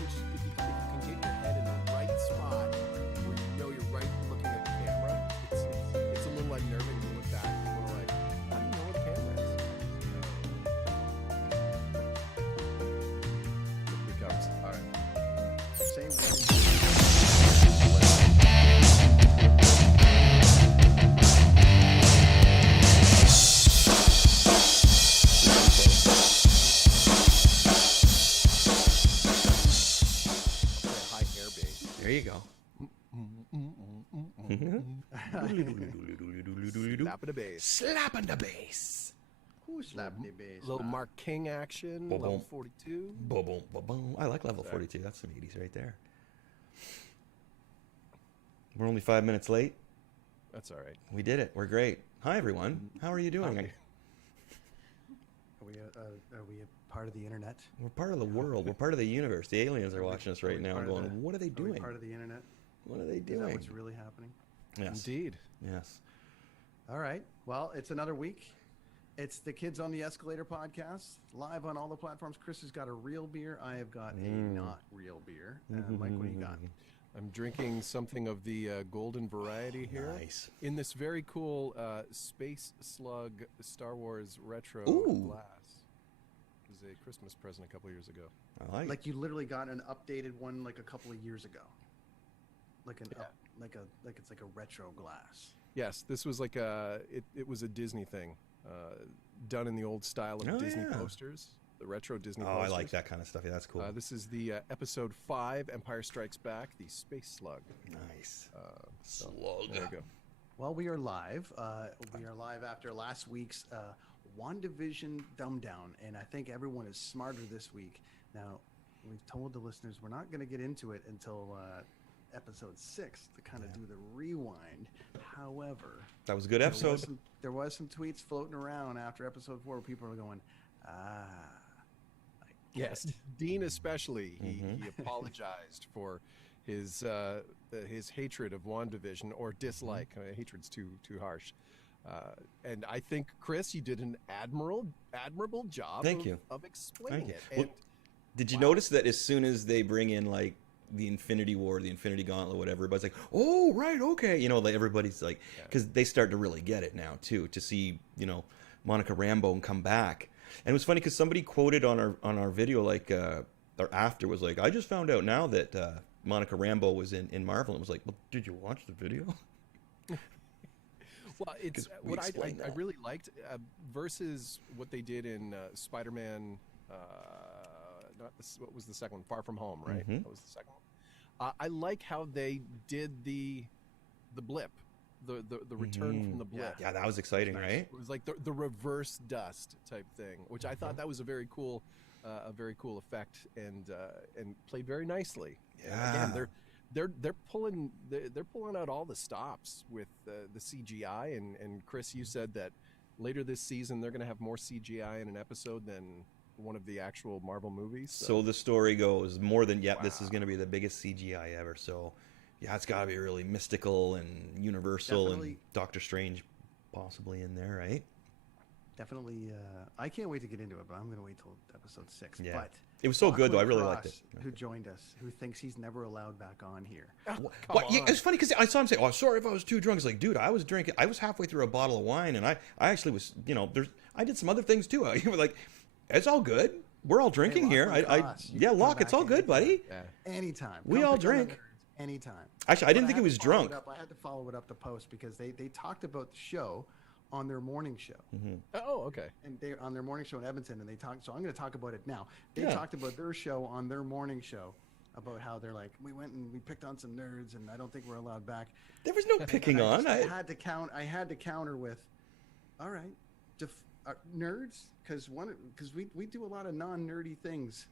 Which, if you can get your head in the right spot where you know you're right looking at the camera, it's a little unnerving to look back and go like, I don't know where the camera is. Here it comes. All right. Same way. High air bass. There you go. Slapping the bass. Slapping the bass. Who slapped the bass? Little Mark King action. Boom, Level boom. 42. Boom, boom, boom, boom. I like level 42. That's some 80s right there. We're only 5 minutes late. That's all right. We did it. We're great. Hi, everyone. How are you doing? Hi. Are we a part of the internet? We're part of the world. We're part of the universe. The aliens are watching us right now and going, what are they Are we doing? part of the internet? What are they Is that doing? what's really happening? Yes. Indeed. Yes. All right. Well, it's another week. It's the Kids on the Escalator podcast, live on all the platforms. Chris has got a real beer. I have got a not real beer. Mike, what do you got? I'm drinking something of the golden variety here. Nice. In this very cool Space Slug Star Wars retro Ooh. glass. It was a Christmas present a couple years ago. I like it. Like you literally got an updated one like a couple of years ago. Like it's like a retro glass. Yes, this was like it was a Disney thing, done in the old style of Oh, Disney yeah. posters, the retro Disney Oh, posters. I like that kind of stuff. Yeah, that's cool. This is the episode 5, Empire Strikes Back, the Space Slug. Nice. Slug. There you go. Well, we are live. We are live after last week's WandaVision Dumb Down, and I think everyone is smarter this week. Now, we've told the listeners we're not going to get into it until episode 6 to kind of do the rewind. However, That was a good episode. there was some tweets floating around after episode 4 where people are going, Yes, Dean especially. He apologized for his hatred of WandaVision, or dislike. Hatred's too harsh. And I think, Chris, you did an admirable job. Thank you. Of explaining Thank it. you. Well, And did you notice that as soon as they bring in like the Infinity War, the Infinity Gauntlet, whatever, everybody's like, "Oh, right, okay," like everybody's like, because they start to really get it now too, to see Monica Rambeau and come back. And it was funny because somebody quoted on our video like or after was like, "I just found out now that Monica Rambeau was in Marvel," and was like, "Well, did you watch the video?" well, it's 'Cause we what I explained that. really liked versus what they did in Spider-Man. What was the second one? Far From Home, right? Mhm. That was the second one. I like how they did the blip, the return from the blip. Yeah, that was exciting, right? It was like the reverse dust type thing, which I thought that was a very cool effect and played very nicely. And Yeah. again, they're pulling out all the stops with the CGI, and Chris, you said that later this season they're going to have more CGI in an episode than one of the actual Marvel movies. So the story goes more than this is going to be the biggest CGI ever. So yeah, it's got to be really mystical and universal. Definitely. And Doctor Strange possibly in there, right? Definitely. I can't wait to get into it, but I'm going to wait till episode 6. Yeah. But It was so good though. I Lachlan really liked it. Cross, who joined us, who thinks he's never allowed back on here. What? Yeah, it's funny because I saw him say, "Oh, sorry if I was too drunk." It's like, dude, I was drinking. I was halfway through a bottle of wine, and I actually was. I did some other things too. You were like, "It's all good. We're all drinking here." Lachlan Cross, you Yeah, can come Locke, it's back all good, anytime. buddy. Yeah. Anytime. We Come all pick on the drink. nerds anytime. Actually, I But didn't think had he was to follow drunk. it up. I had to follow it up the post because they talked about the show on their morning show. Oh, okay. And they on their morning show in Edmonton, and they talked. So I'm going to talk about it now. They Yeah. talked about their show on their morning show about how they're like, we went and we picked on some nerds, and I don't think we're allowed back. There was no picking on. I had to counter with, all right, nerds, because we do a lot of non-nerdy things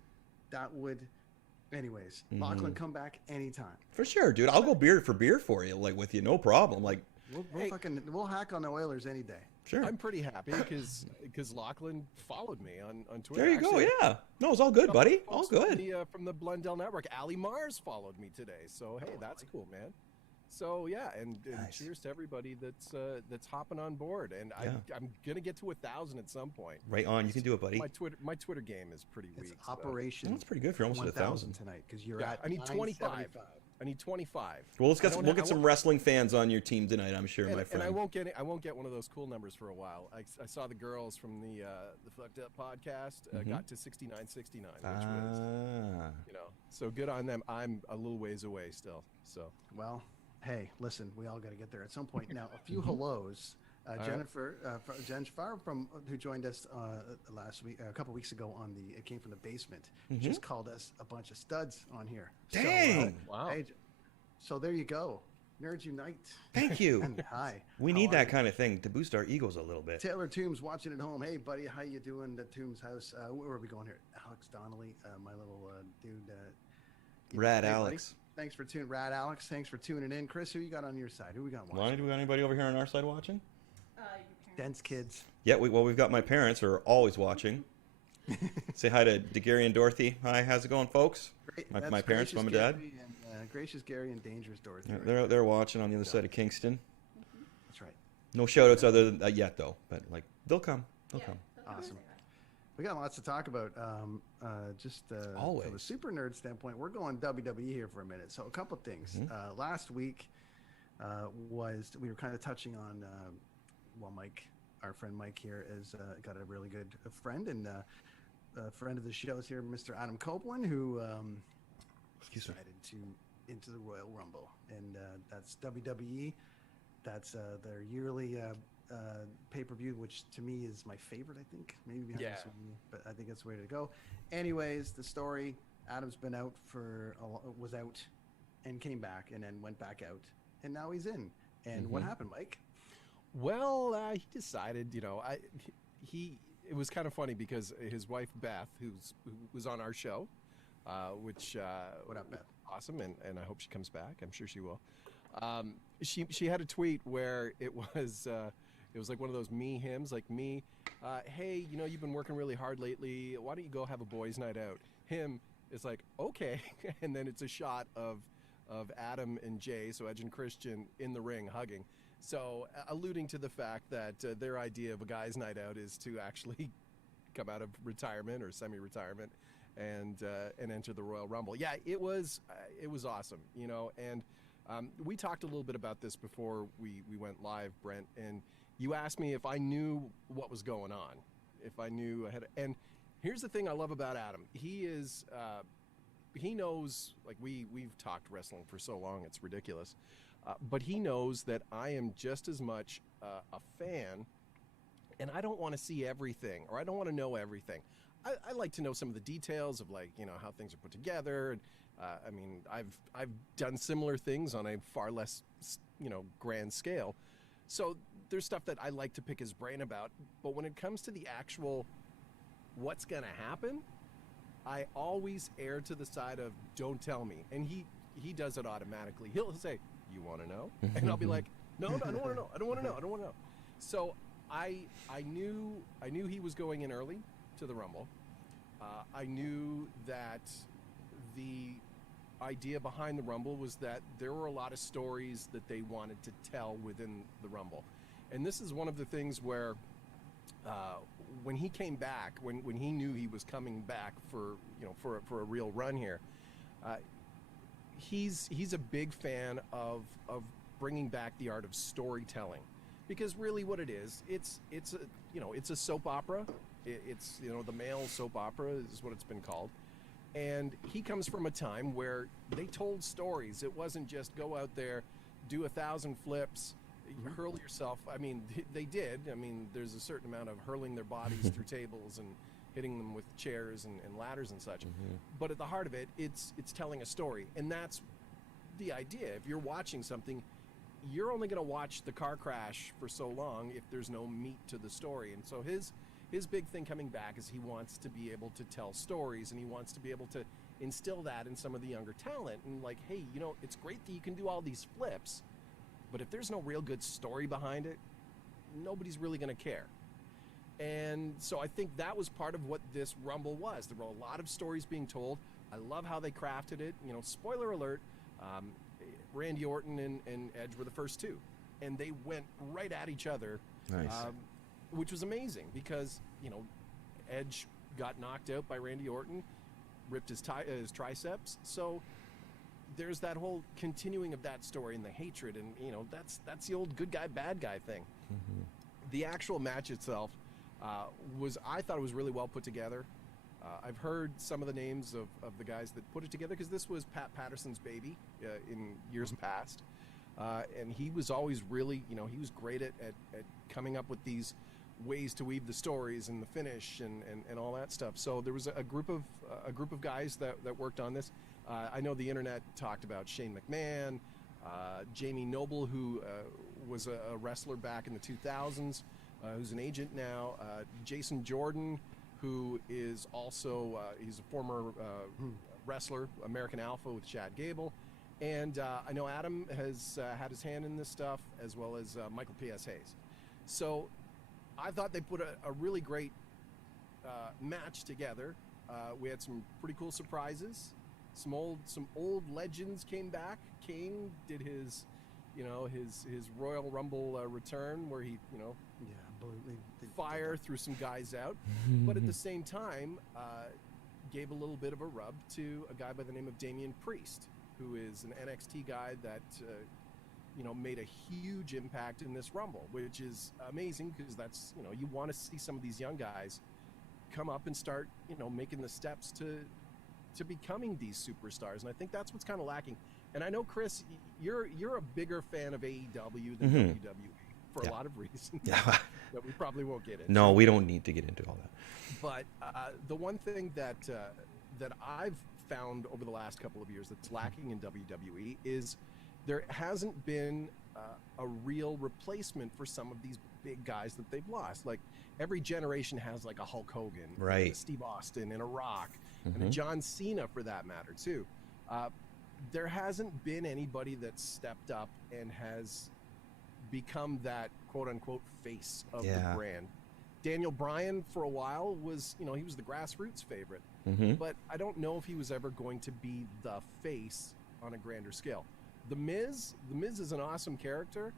that would, anyways. Lachlan, come back anytime. For sure, dude. I'll go beer for you, like with you, no problem. Like, We'll hack on the Oilers any day. sure. I'm pretty happy because Lachlan followed me on Twitter. There you go. Actually, Yeah. No, it's all good, buddy. All folks good. From the Blundell Network, Ali Mars followed me today. So hey, that's cool, man. So yeah, and Nice. cheers to everybody that's hopping on board. And I'm gonna get to 1,000 at some point. Right on. You can do it, buddy. My Twitter game is pretty It's weak. Operation. That's pretty good for almost 1,000 tonight because you're Yeah, at. I need 25. 975. I need 25. Well, we'll I get some won't- wrestling fans on your team tonight, I'm sure, my and friend. I won't get one of those cool numbers for a while. I saw the girls from the Fucked Up podcast got to 69.69, which was so good on them. I'm a little ways away still. So Well, hey, listen, we all got to get there at some point. Now, a few hellos. Jennifer from who joined us last week, a couple weeks ago on the It Came From the Basement, just called us a bunch of studs on here. Dang! So, wow. hey, so there you go, Nerds Unite. Thank you. And hi. We How need are that you? kind of thing to boost our egos a little bit. Taylor Toombs watching at home. Hey, buddy, how you doing? The Toombs house. Where are we going here? Alex Donnelly, my little dude. Rad hey, Alex. buddy. Thanks for tuning. Rad Alex. Thanks for tuning in. Chris, who you got on your side? Who we got watching? Lonnie, do we got anybody over here on our side watching? Dense kids. Yeah, we've got my parents who are always watching. Say hi to Gary and Dorothy. Hi, how's it going, folks? Great. My That's parents, Gracious mom and dad. Gary Gracious Gary and Dangerous Dorothy. Yeah, right? they're watching on the other side of Kingston. That's right. No shout outs other than yet, though. But, they'll come. They'll come. Awesome. We got lots to talk about. Always. From a super nerd standpoint, we're going WWE here for a minute. So a couple things. Last week we were kind of touching on Mike, our friend Mike here, has got a really good friend and a friend of the shows here, Mr. Adam Copeland, who decided to into the Royal Rumble, and that's WWE. That's their yearly pay-per-view, which to me is my favorite, I think. Maybe behind this one, but I think that's the way to go. Anyways, the story, Adam's been out was out and came back and then went back out, and now he's in. And what happened, Mike? Well, he decided, it was kind of funny because his wife Beth, who was on our show, which What up, Beth? awesome, and I hope she comes back. I'm sure she will. She had a tweet where it was like one of those me hymns, like me, hey, you've been working really hard lately. Why don't you go have a boys' night out? Him is like, okay, and then it's a shot of Adam and Jay, so Edge and Christian, in the ring hugging. So alluding to the fact that their idea of a guy's night out is to actually come out of retirement or semi-retirement and enter the Royal Rumble. Yeah, it was awesome, and we talked a little bit about this before we went live, Brent, and you asked me if I knew what was going on, if I knew ahead. And here's the thing I love about Adam. He knows, like we've talked wrestling for so long, it's ridiculous. But he knows that I am just as much a fan, and I don't want to see everything, or I don't want to know everything. I like to know some of the details of, like, how things are put together. And I mean, I've done similar things on a far less, grand scale. So there's stuff that I like to pick his brain about. But when it comes to the actual what's going to happen, I always err to the side of don't tell me. And he does it automatically. He'll say, you want to know? And I'll be like, no, I don't want to know. I don't want to know. I don't want to know. So I knew he was going in early to the Rumble. I knew that the idea behind the Rumble was that there were a lot of stories that they wanted to tell within the Rumble. And this is one of the things where when he came back, when he knew he was coming back for a real run here, he's a big fan of bringing back the art of storytelling, because really what it is, it's a soap opera. It's the male soap opera is what it's been called, and he comes from a time where they told stories. It wasn't just go out there, do 1,000 flips, hurl yourself. I mean, they did. I mean, there's a certain amount of hurling their bodies through tables and hitting them with chairs and ladders and such. But at the heart of it, it's telling a story, and that's the idea. If you're watching something, you're only going to watch the car crash for so long if there's no meat to the story. And so his big thing coming back is he wants to be able to tell stories, and he wants to be able to instill that in some of the younger talent. And like, hey, it's great that you can do all these flips, but if there's no real good story behind it, nobody's really going to care. And so I think that was part of what this Rumble was. There were a lot of stories being told. I love how they crafted it. Spoiler alert, Randy Orton and Edge were the first two, and they went right at each other. Nice. Which was amazing because, Edge got knocked out by Randy Orton, ripped his triceps. So there's that whole continuing of that story and the hatred, and that's the old good guy bad guy thing. Mm-hmm. The actual match itself I thought it was really well put together. I've heard some of the names of the guys that put it together because this was Pat Patterson's baby in years past, and he was always really, he was great at coming up with these ways to weave the stories and the finish and all that stuff. So there was a group of guys that worked on this. I know the internet talked about Shane McMahon, Jamie Noble, who was a wrestler back in the 2000s, who's an agent now, Jason Jordan, who is also he's a former wrestler, American Alpha with Chad Gable, and I know Adam has had his hand in this stuff, as well as Michael P.S. Hayes. So I thought they put a really great match together. We had some pretty cool surprises. Some old legends came back. Kane did his Royal Rumble return, where he threw some guys out, but at the same time gave a little bit of a rub to a guy by the name of Damian Priest, who is an NXT guy that made a huge impact in this Rumble, which is amazing because that's you want to see some of these young guys come up and start making the steps to becoming these superstars, and I think that's what's kind of lacking. And I know, Chris, you're a bigger fan of AEW than WWE for a lot of reasons that we probably won't get into. No, we don't need to get into all that. But the one thing that I've found over the last couple of years that's lacking in WWE is there hasn't been a real replacement for some of these big guys that they've lost. Like every generation has like a Hulk Hogan, right, and a Steve Austin, and a Rock, and a John Cena for that matter too. There hasn't been anybody that's stepped up and has become that quote-unquote face of the brand. Daniel Bryan for a while was, he was the grassroots favorite, but I don't know if he was ever going to be the face on a grander scale. The Miz is an awesome character.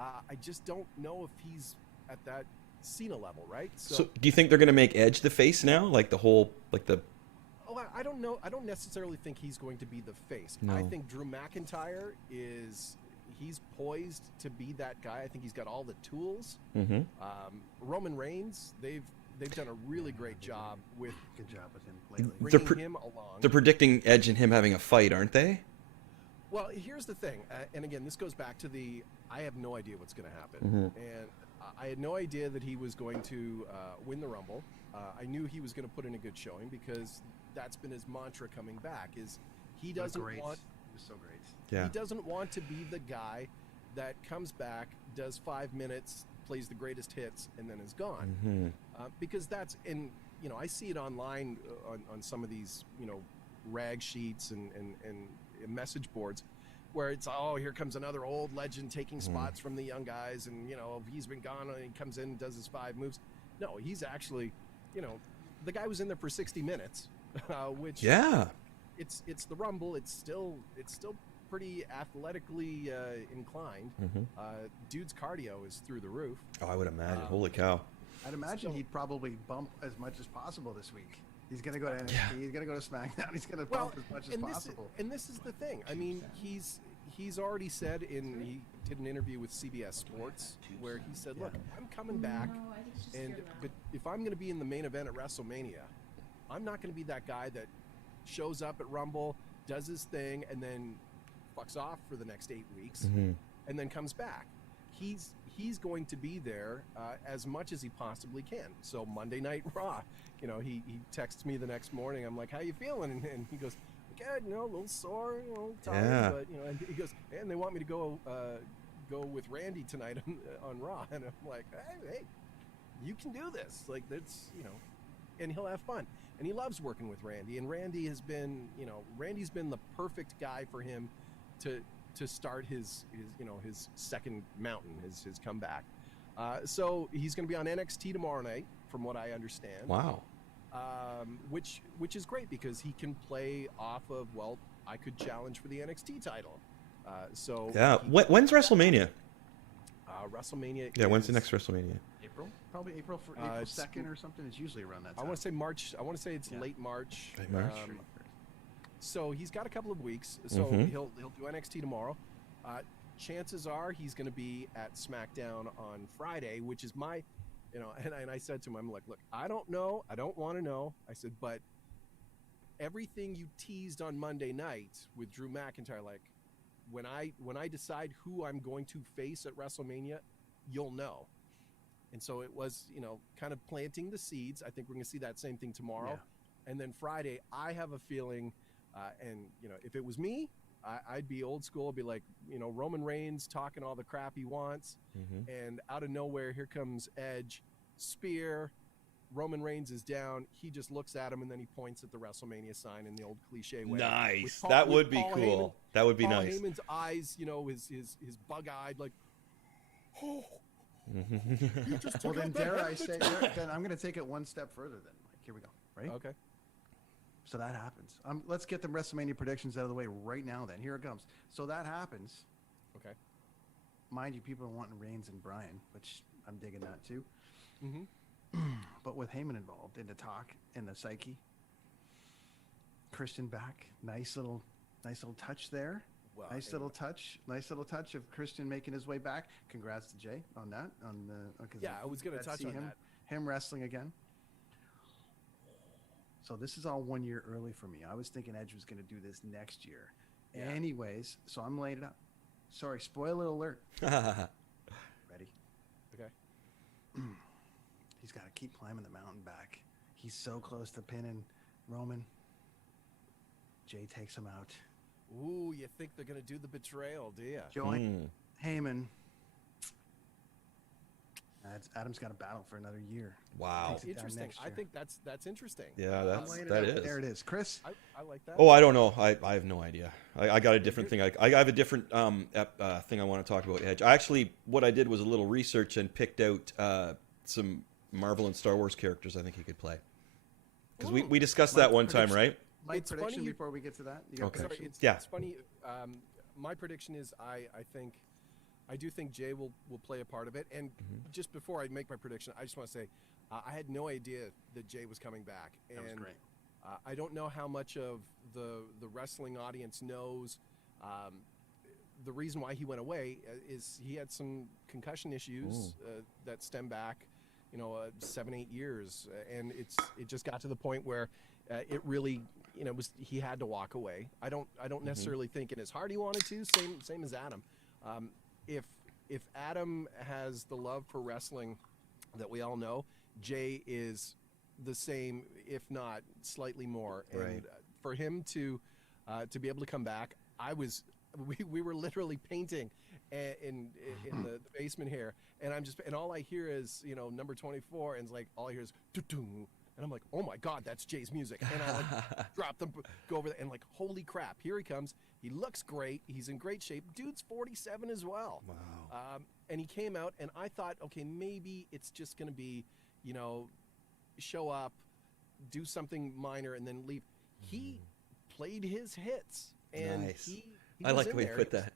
I just don't know if he's at that Cena level, right? So do you think they're going to make Edge the face now? Oh, I don't know. I don't necessarily think he's going to be the face. No. I think Drew McIntyre he's poised to be that guy. I think he's got all the tools. Roman Reigns, they've done a really great job with him lately. Bringing him along. They're predicting Edge and him having a fight, aren't they? Well, here's the thing, and again, this goes back to I have no idea what's going to happen, and I had no idea that he was going to win the Rumble. I knew he was going to put in a good showing because that's been his mantra coming back. Is he doesn't want? He was so great. Yeah. He doesn't want to be the guy that comes back, does 5 minutes, plays the greatest hits, and then is gone. Because that's I see it online on some of these rag sheets and message boards, where it's here comes another old legend taking spots from the young guys, and he's been gone and he comes in and does his 5 moves. No, he's actually the guy was in there for 60 minutes, which it's the Rumble. It's still pretty athletically inclined. Dude's cardio is through the roof. Oh, I would imagine. Holy cow! I'd imagine he'd probably bump as much as possible this week. He's going to go to NXT. He's going to go to SmackDown. He's going to bump as much as possible. And this is the thing. I mean, he's already said he did an interview with CBS Sports where he said, "Look, I'm coming back, but if I'm going to be in the main event at WrestleMania, I'm not going to be that guy that shows up at Rumble, does his thing, and then fucks off for the next 8 weeks, and then comes back. He's going to be there as much as he possibly can." So Monday Night Raw, he texts me the next morning. I'm like, "How you feeling?" And he goes, "Good, a little sore, a little tired, but and he goes, and they want me to go with Randy tonight on Raw." And I'm like, hey, you can do this. Like that's and he'll have fun. And he loves working with Randy. And Randy has been, Randy's been the perfect guy for him to start his second mountain, his comeback. So he's going to be on NXT tomorrow night, from what I understand. Wow. Which is great because he can play off of, I could challenge for the NXT title. So Yeah. When's WrestleMania? WrestleMania. Yeah, when's the next WrestleMania? April? Probably April 2nd or something. It's usually around that time. I want to say March. I want to say it's late March. Late March. So he's got a couple of weeks. So he'll do NXT tomorrow. Chances are he's going to be at SmackDown on Friday, which is my, and I said to him, I'm like, look, I don't know. I don't want to know. I said, but everything you teased on Monday night with Drew McIntyre, like when I decide who I'm going to face at WrestleMania, you'll know. And so it was, kind of planting the seeds. I think we're going to see that same thing tomorrow. Yeah. And then Friday, I have a feeling, if it was me, I'd be old school. I'd be like, Roman Reigns talking all the crap he wants. And out of nowhere, here comes Edge, spear. Roman Reigns is down. He just looks at him, and then he points at the Wrestlemania sign in the old cliche way. Nice. That would be cool. That would be nice. Heyman's eyes, his bug-eyed, like, oh. Well, then dare I say, then I'm going to take it one step further then. Like, here we go. Ready? Okay. So that happens. Let's get the WrestleMania predictions out of the way right now then. Here it comes. So that happens. Okay. Mind you, people are wanting Reigns and Bryan, which I'm digging that too. But with Heyman involved in the talk, in the psyche, Christian back. Nice little touch there. Well, nice little touch of Christian making his way back. Congrats to Jay on that. I was going to touch on that. Him wrestling again. So this is all 1 year early for me. I was thinking Edge was going to do this next year. Yeah. Anyways, so I'm laying it up. Sorry, spoiler alert. Ready? Okay. He's got to keep climbing the mountain back. He's so close to pinning Roman. Jay takes him out. Ooh, you think they're going to do the betrayal, do you? Join Heyman. Adam's got a battle for another year. Wow. Interesting. I think that's interesting. Yeah, that is. There it is. Chris? I like that. Oh, I don't know. I have no idea. I got a different thing. I have a different thing I want to talk about Edge. What I did was a little research and picked out some Marvel and Star Wars characters I think he could play. Because we discussed that one time, right? My prediction before we get to that. Okay. It's funny. My prediction is I do think Jay will play a part of it. And just before I make my prediction, I just want to say I had no idea that Jay was coming back. And that was great. I don't know how much of the wrestling audience knows the reason why he went away is he had some concussion issues that stem back, 7-8 years. And it just got to the point where it really, he had to walk away. I don't necessarily think in his heart he wanted to. Same as Adam. If Adam has the love for wrestling that we all know, Jay is the same, if not slightly more. Right. And for him to be able to come back, we were literally painting in the basement here, and all I hear is number 24, and it's like all I hear is doo-doo. And I'm like, oh my God, that's Jay's music. And I drop them, go over there, and like, holy crap, here he comes. He looks great. He's in great shape. Dude's 47 as well. Wow. And he came out, and I thought, okay, maybe it's just going to be, show up, do something minor, and then leave. He played his hits, and nice. he I was like the in way you there put that.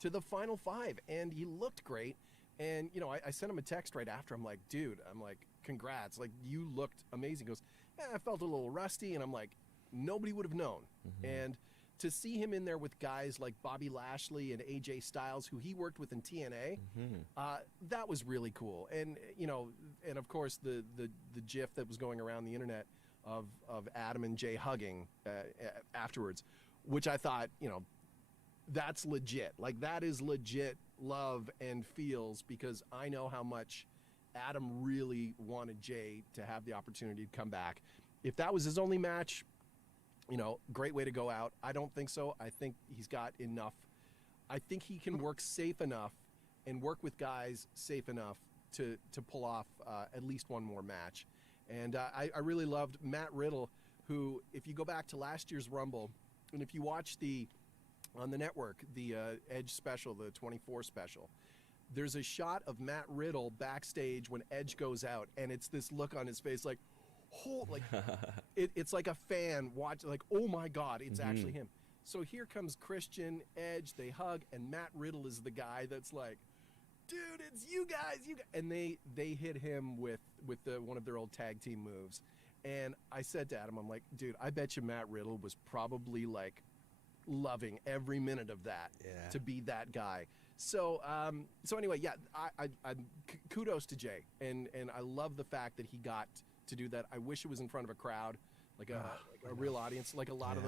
to the final 5, and he looked great. And I sent him a text right after. I'm like, dude, congrats, like you looked amazing. He goes, I felt a little rusty, and I'm like, nobody would have known. And to see him in there with guys like Bobby Lashley and AJ Styles, who he worked with in TNA, that was really cool. And and of course the GIF that was going around the internet of Adam and Jay hugging afterwards, which I thought, that's legit. Like that is legit love and feels, because I know how much Adam really wanted Jay to have the opportunity to come back. If that was his only match, great way to go out. I don't think so. I think he's got enough. I think he can work safe enough and work with guys safe enough to pull off at least one more match. And I really loved Matt Riddle, who, if you go back to last year's Rumble, and if you watch on the network, the Edge special, the 24 special, there's a shot of Matt Riddle backstage when Edge goes out, and it's this look on his face like, it's like a fan watch, like, oh my God, it's actually him. So here comes Christian, Edge, they hug, and Matt Riddle is the guy that's like, dude, it's you guys. And they hit him with one of their old tag team moves. And I said to Adam, I'm like, dude, I bet you Matt Riddle was probably like loving every minute of that to be that guy. So anyway, yeah, I kudos to Jay, and I love the fact that he got to do that. I wish it was in front of a crowd, like a real audience, like a lot of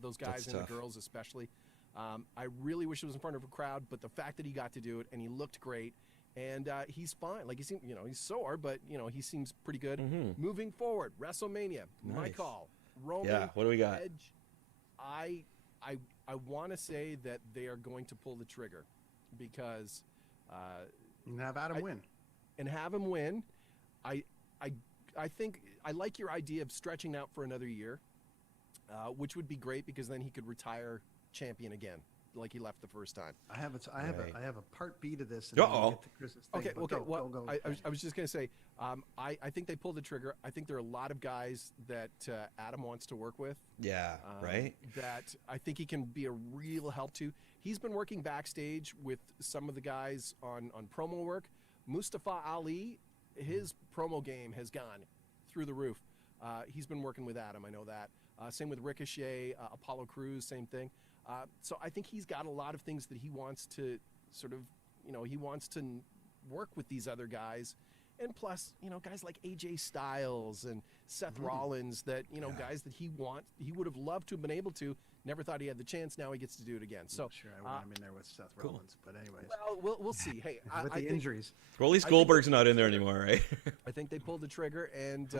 those guys and the girls especially. I really wish it was in front of a crowd, but the fact that he got to do it and he looked great, and he's fine. Like he seemed, he's sore, but he seems pretty good. Mm-hmm. Moving forward, WrestleMania, my call. Roman, yeah, what do we got? Edge. I want to say that they are going to pull the trigger because and have Adam win. And have him win. I think I like your idea of stretching out for another year, which would be great because then he could retire champion again, like he left the first time. I have a part B to this. Uh-oh. Okay. Go. I was just gonna say, I think they pulled the trigger. I think there are a lot of guys that Adam wants to work with. Yeah. Right. That I think he can be a real help to. He's been working backstage with some of the guys on promo work. Mustafa Ali, his promo game has gone through the roof. He's been working with Adam. I know that. Same with Ricochet, Apollo Crews, same thing. So I think he's got a lot of things that he wants to sort of, he wants to work with these other guys. And plus, guys like AJ Styles and Seth Rollins that, guys that he would have loved to have been able to, never thought he had the chance. Now he gets to do it again. So I'm sure I want him in there with Seth Rollins, but anyways. Well, we'll see. Hey, with the injuries. Well, at least Goldberg's not in there anymore, right? I think they pulled the trigger, and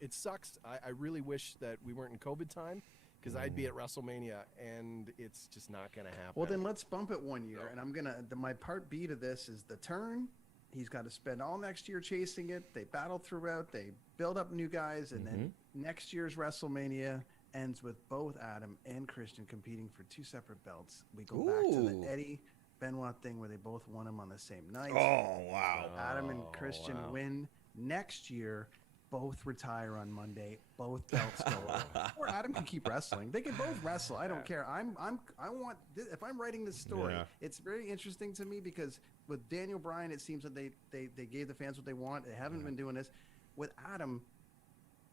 it sucks. I really wish that we weren't in COVID time, because I'd be at WrestleMania, and it's just not going to happen. Well, then let's bump it 1 year, and my part B to this is the turn. He's got to spend all next year chasing it. They battle throughout. They build up new guys, and then next year's WrestleMania ends with both Adam and Christian competing for 2 separate belts. We go back to the Eddie Benoit thing where they both won them on the same night. Oh, wow. Adam and Christian win next year. Both retire on Monday. Both belts go over. Or Adam can keep wrestling. They can both wrestle. I don't care. I want this, if I'm writing this story, it's very interesting to me because with Daniel Bryan, it seems that they gave the fans what they want. They haven't been doing this. With Adam,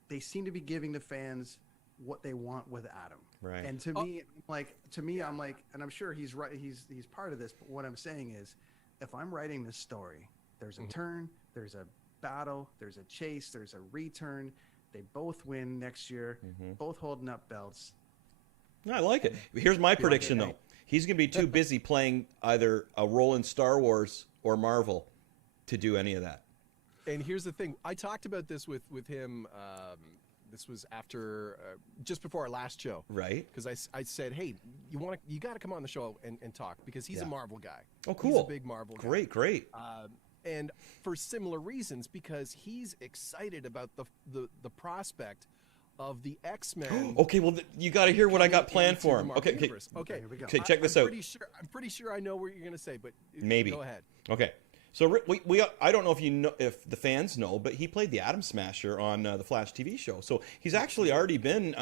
they seem to be giving the fans what they want with Adam. Right. And to me, I'm like, and I'm sure he's right. He's part of this. But what I'm saying is, if I'm writing this story, there's a turn, there's a battle, there's a chase, there's a return. They both win next year, both holding up belts. I like it. Here's my prediction, though. He's going to be too busy playing either a role in Star Wars or Marvel to do any of that. And here's the thing. I talked about this with him. This was after, just before our last show. Right. Because I said, hey, you got to come on the show and talk, because he's a Marvel guy. Oh, cool. He's a big Marvel guy. Great. And for similar reasons, because he's excited about the prospect of the X-Men. Okay, well, you got to hear what I got planned for him. Okay, here we go. Okay, check this out. I'm pretty sure I know what you're going to say, but maybe. Go ahead. Okay. So I don't know if the fans know, but he played the Atom Smasher on the Flash TV show. So he's actually already been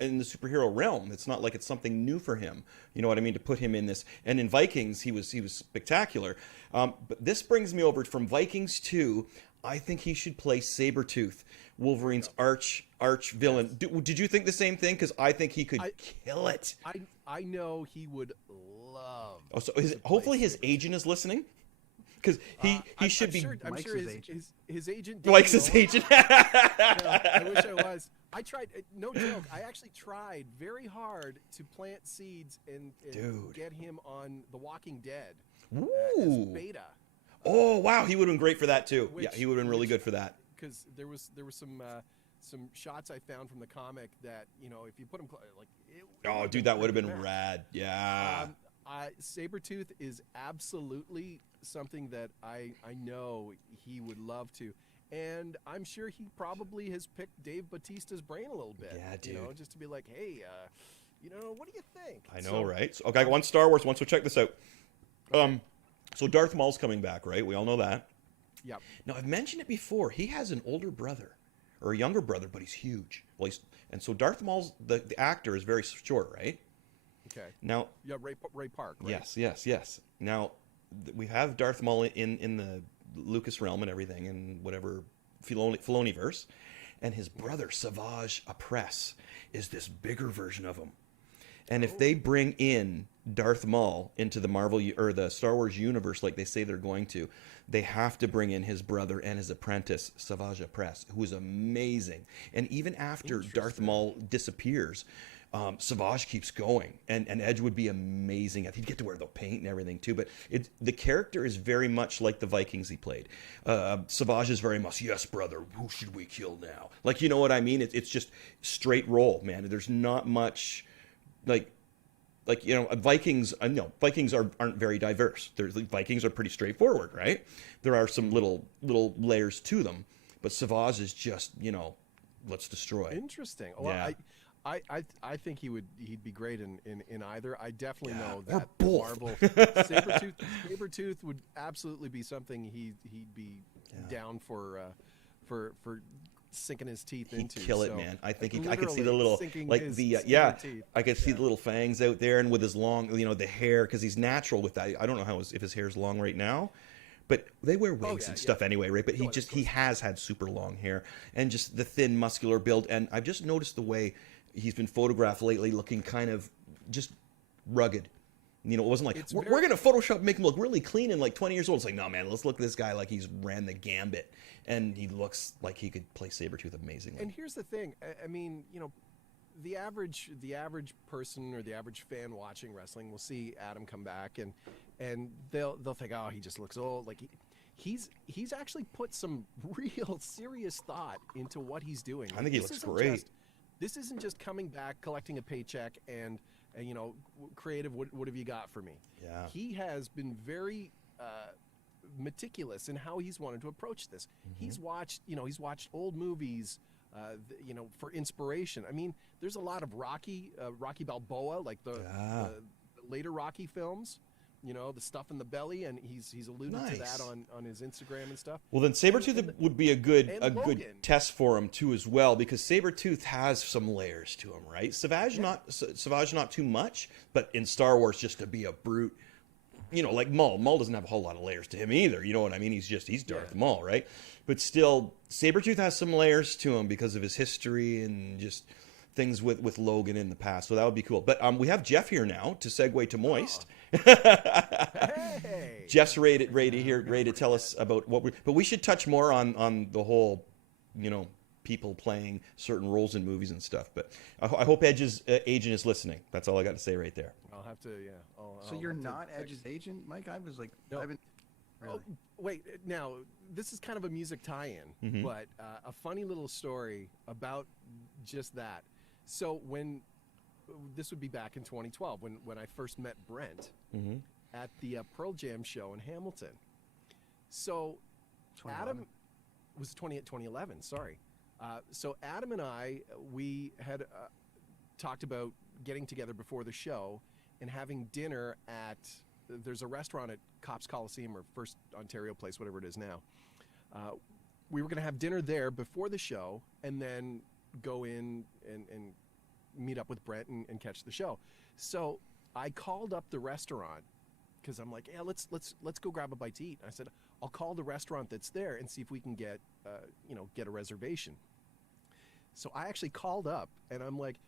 in the superhero realm. It's not like it's something new for him. You know what I mean? To put him in this, and in Vikings, he was spectacular. But this brings me over from Vikings to, I think he should play Sabretooth, Wolverine's arch villain. Did you think the same thing? Because I think he could kill it. I know he would love. Oh, so hopefully his agent is listening. Because he should be. I'm sure his agent. Mike's his agent. I wish I was. I tried. No joke. I actually tried very hard to plant seeds and get him on The Walking Dead. As beta. Oh wow, he would have been great for that too. He would have been really good for that. Because there was some shots I found from the comic that if you put them like. Dude, that would have been rad. Yeah. Sabretooth is absolutely something that I know he would love to. And I'm sure he probably has picked Dave Bautista's brain a little bit. Yeah, dude. Just to be like, hey, what do you think? I know, right? So, okay, I got one Star Wars one, so check this out. So Darth Maul's coming back, right? We all know that. Yep. Now, I've mentioned it before. He has an older brother, or a younger brother, but he's huge. And so Darth Maul's, the actor, is very short, right? Okay. Now, yeah, Ray Park. Right? Yes. Now, we have Darth Maul in the Lucas realm and everything, and whatever Filoni-verse, and his brother Savage Opress is this bigger version of him. And if they bring in Darth Maul into the Marvel or the Star Wars universe like they say they're going to, they have to bring in his brother and his apprentice, Savage Opress, who is amazing. And even after Darth Maul disappears, Savage keeps going, and Edge would be amazing. He'd get to wear the paint and everything too. But the character is very much like the Vikings he played. Savage is very much, yes, brother, who should we kill now? Like, you know what I mean? It's just straight roll, man. There's not much like you know, Vikings. No, Vikings aren't very diverse. Vikings are pretty straightforward, right? There are some little layers to them, but Savage is just, you know, let's destroy. Interesting. Well, yeah. I think he'd be great in either. I definitely know or that both. Marvel Sabretooth would absolutely be something he'd be down for sinking his teeth into. He'd kill it, man. I think I could see literally the little sinking teeth. I could see the little fangs out there, and with his long, you know, the hair, because he's natural with that. I don't know if his hair's long right now. But they wear wigs and stuff anyway, right? But he has had super long hair and just the thin muscular build. And I've just noticed the way he's been photographed lately, looking kind of just rugged. You know, it wasn't like we're going to Photoshop, make him look really clean and like 20 years old. It's like, no, man, let's look at this guy like he's ran the gambit, and he looks like he could play Sabretooth amazingly. And here's the thing, I mean, you know, the average person or the average fan watching wrestling will see Adam come back and they'll think, oh, he just looks old. Like he's actually put some real serious thought into what he's doing. I think he looks great. This isn't just coming back, collecting a paycheck, and you know, creative. What have you got for me? Yeah. He has been very meticulous in how he's wanted to approach this. Mm-hmm. He's watched old movies. You know, for inspiration. I mean, there's a lot of Rocky Balboa, like the later Rocky films. You know, the stuff in the belly, and he's alluded to that on his Instagram and stuff. Well, then Sabretooth would be a good test for him too as well, because Sabretooth has some layers to him, right? Savage not too much, but in Star Wars, just to be a brute. You know, like Maul. Maul doesn't have a whole lot of layers to him either. You know what I mean? He's Darth Maul, right? But still, Sabretooth has some layers to him because of his history and just things with Logan in the past. So that would be cool. But we have Jeff here now to segue to Moist. Hey. Jeff's ready to tell us about but we should touch more on the whole, you know, people playing certain roles in movies and stuff. But I hope Edge's agent is listening. That's all I got to say right there. I'll have to, So you're not Edge's agent, Mike? I was like, no. Really? Oh, wait, now this is kind of a music tie-in, but a funny little story about just that. So this would be back in 2012 when I first met Brent at the Pearl Jam show in Hamilton. So 2011. Adam was 2011. Sorry. So Adam and I, we had talked about getting together before the show and having dinner at. There's a restaurant at Cops Coliseum or First Ontario Place, whatever it is now. We were going to have dinner there before the show and then go in and meet up with Brent and catch the show. So I called up the restaurant because I'm like, yeah, let's go grab a bite to eat. I said, I'll call the restaurant that's there and see if we can get a reservation. So I actually called up and I'm like,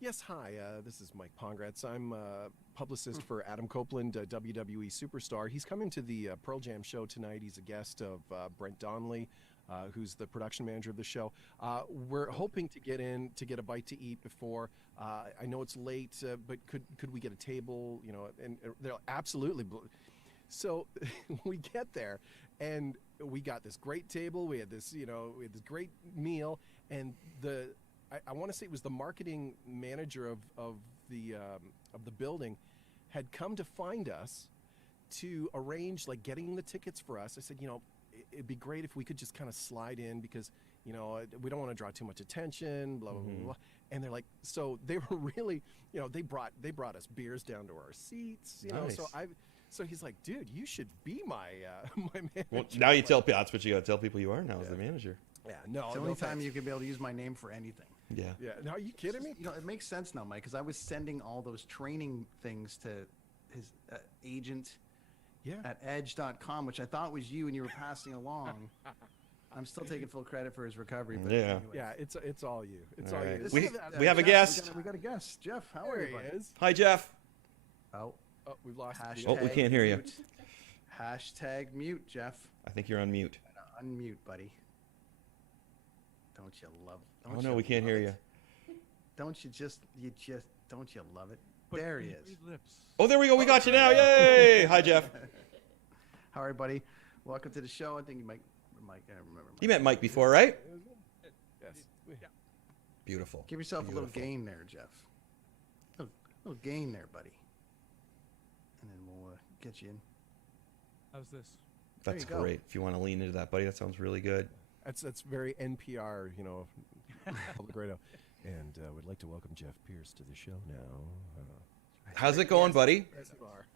yes, hi, this is Mike Pongratz. I'm a publicist for Adam Copeland, a WWE superstar. He's coming to the Pearl Jam show tonight. He's a guest of Brent Donnelly, who's the production manager of the show. We're hoping to get in to get a bite to eat before. I know it's late, but could we get a table? You know, and they're absolutely. So we get there, and we got this great table. We had this great meal, and I want to say it was the marketing manager of the building had come to find us to arrange like getting the tickets for us. I said, it'd be great if we could just kind of slide in because, we don't want to draw too much attention, blah, blah, blah, blah. And they're like, so they were really, they brought us beers down to our seats, Nice. So he's like, dude, you should be my manager. Well, now that's what you got to tell people you are now as the manager. Yeah, no. It's the only time you can be able to use my name for anything. Yeah. Yeah. No, are you kidding me? You know, it makes sense now, Mike, because I was sending all those training things to his agent at edge.com, which I thought was you, and you were passing along. I'm still taking full credit for his recovery. But Yeah. anyways. Yeah, it's all you. It's All all right. you. We have a Jeff, guest. We got a guest. Jeff, how are There you, he buddy? is. Hi, Jeff. Oh, Oh, we've lost. hashtag Oh, we can't hear you. mute. Hashtag mute, Jeff. I think you're on mute. Unmute, buddy. Don't you love? Oh Don't no, you we can't love hear it? you. Don't you just don't you love it? But There he you is. read lips. Oh, there we go. We got you now. Yay! Hi, Jeff. How are you, buddy? Welcome to the show. I think you might remember. You met Mike before, right? Yes. Yeah. Beautiful. Give yourself a little Beautiful. gain there, Jeff. Little gain there, buddy. And then we'll get you in. How's this? There That's you go. great. If you want to lean into that, buddy, that sounds really good. That's very NPR, public radio. And we'd like to welcome Jeff Pearce to the show now. How's it going, buddy? Yes, you are.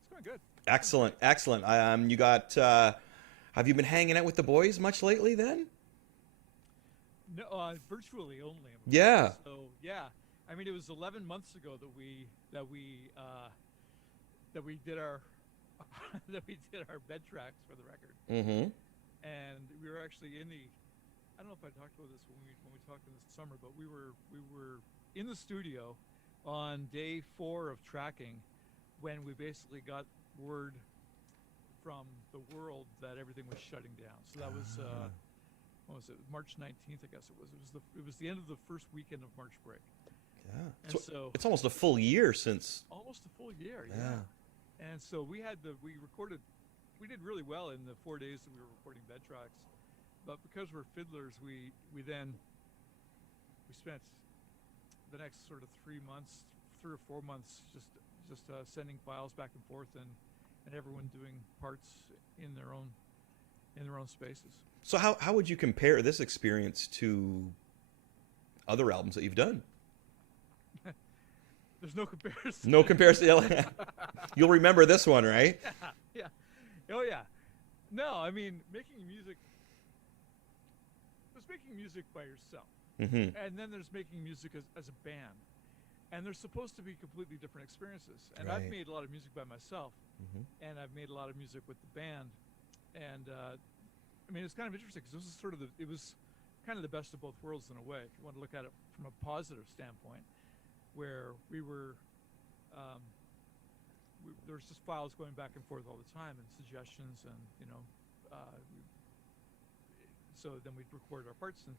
It's going good. Excellent, excellent. You got? Have you been hanging out with the boys much lately? Then? No, virtually only. Yeah. So yeah, I mean, it was 11 months ago that we did our bed tracks for the record, Mm-hmm. and we were actually in the. I don't know if I talked about this when we talked in the summer, but we were in the studio on day 4 of tracking when we basically got word from the world that everything was shutting down. So that was what was it? March 19th, I guess it was. It was the end of the first weekend of March break. Yeah. And so It's almost a full year since. almost a full year. Yeah. And so we did really well in the 4 days that we were recording bed tracks. But because we're fiddlers, we spent the next sort of 3 or 4 months just sending files back and forth and everyone doing parts in their own spaces. So how would you compare this experience to other albums that you've done? There's no comparison. No comparison. You'll remember this one, right? Yeah. Oh yeah. No, I mean making music. There's making music by yourself, Mm-hmm. and then there's making music as a band, and they're supposed to be completely different experiences. And Right. I've made a lot of music by myself, Mm-hmm. and I've made a lot of music with the band, and I mean it's kind of interesting because this is sort of it was kind of the best of both worlds in a way. If you want to look at it from a positive standpoint, where we were. There was just files going back and forth all the time and suggestions and so then we'd record our parts and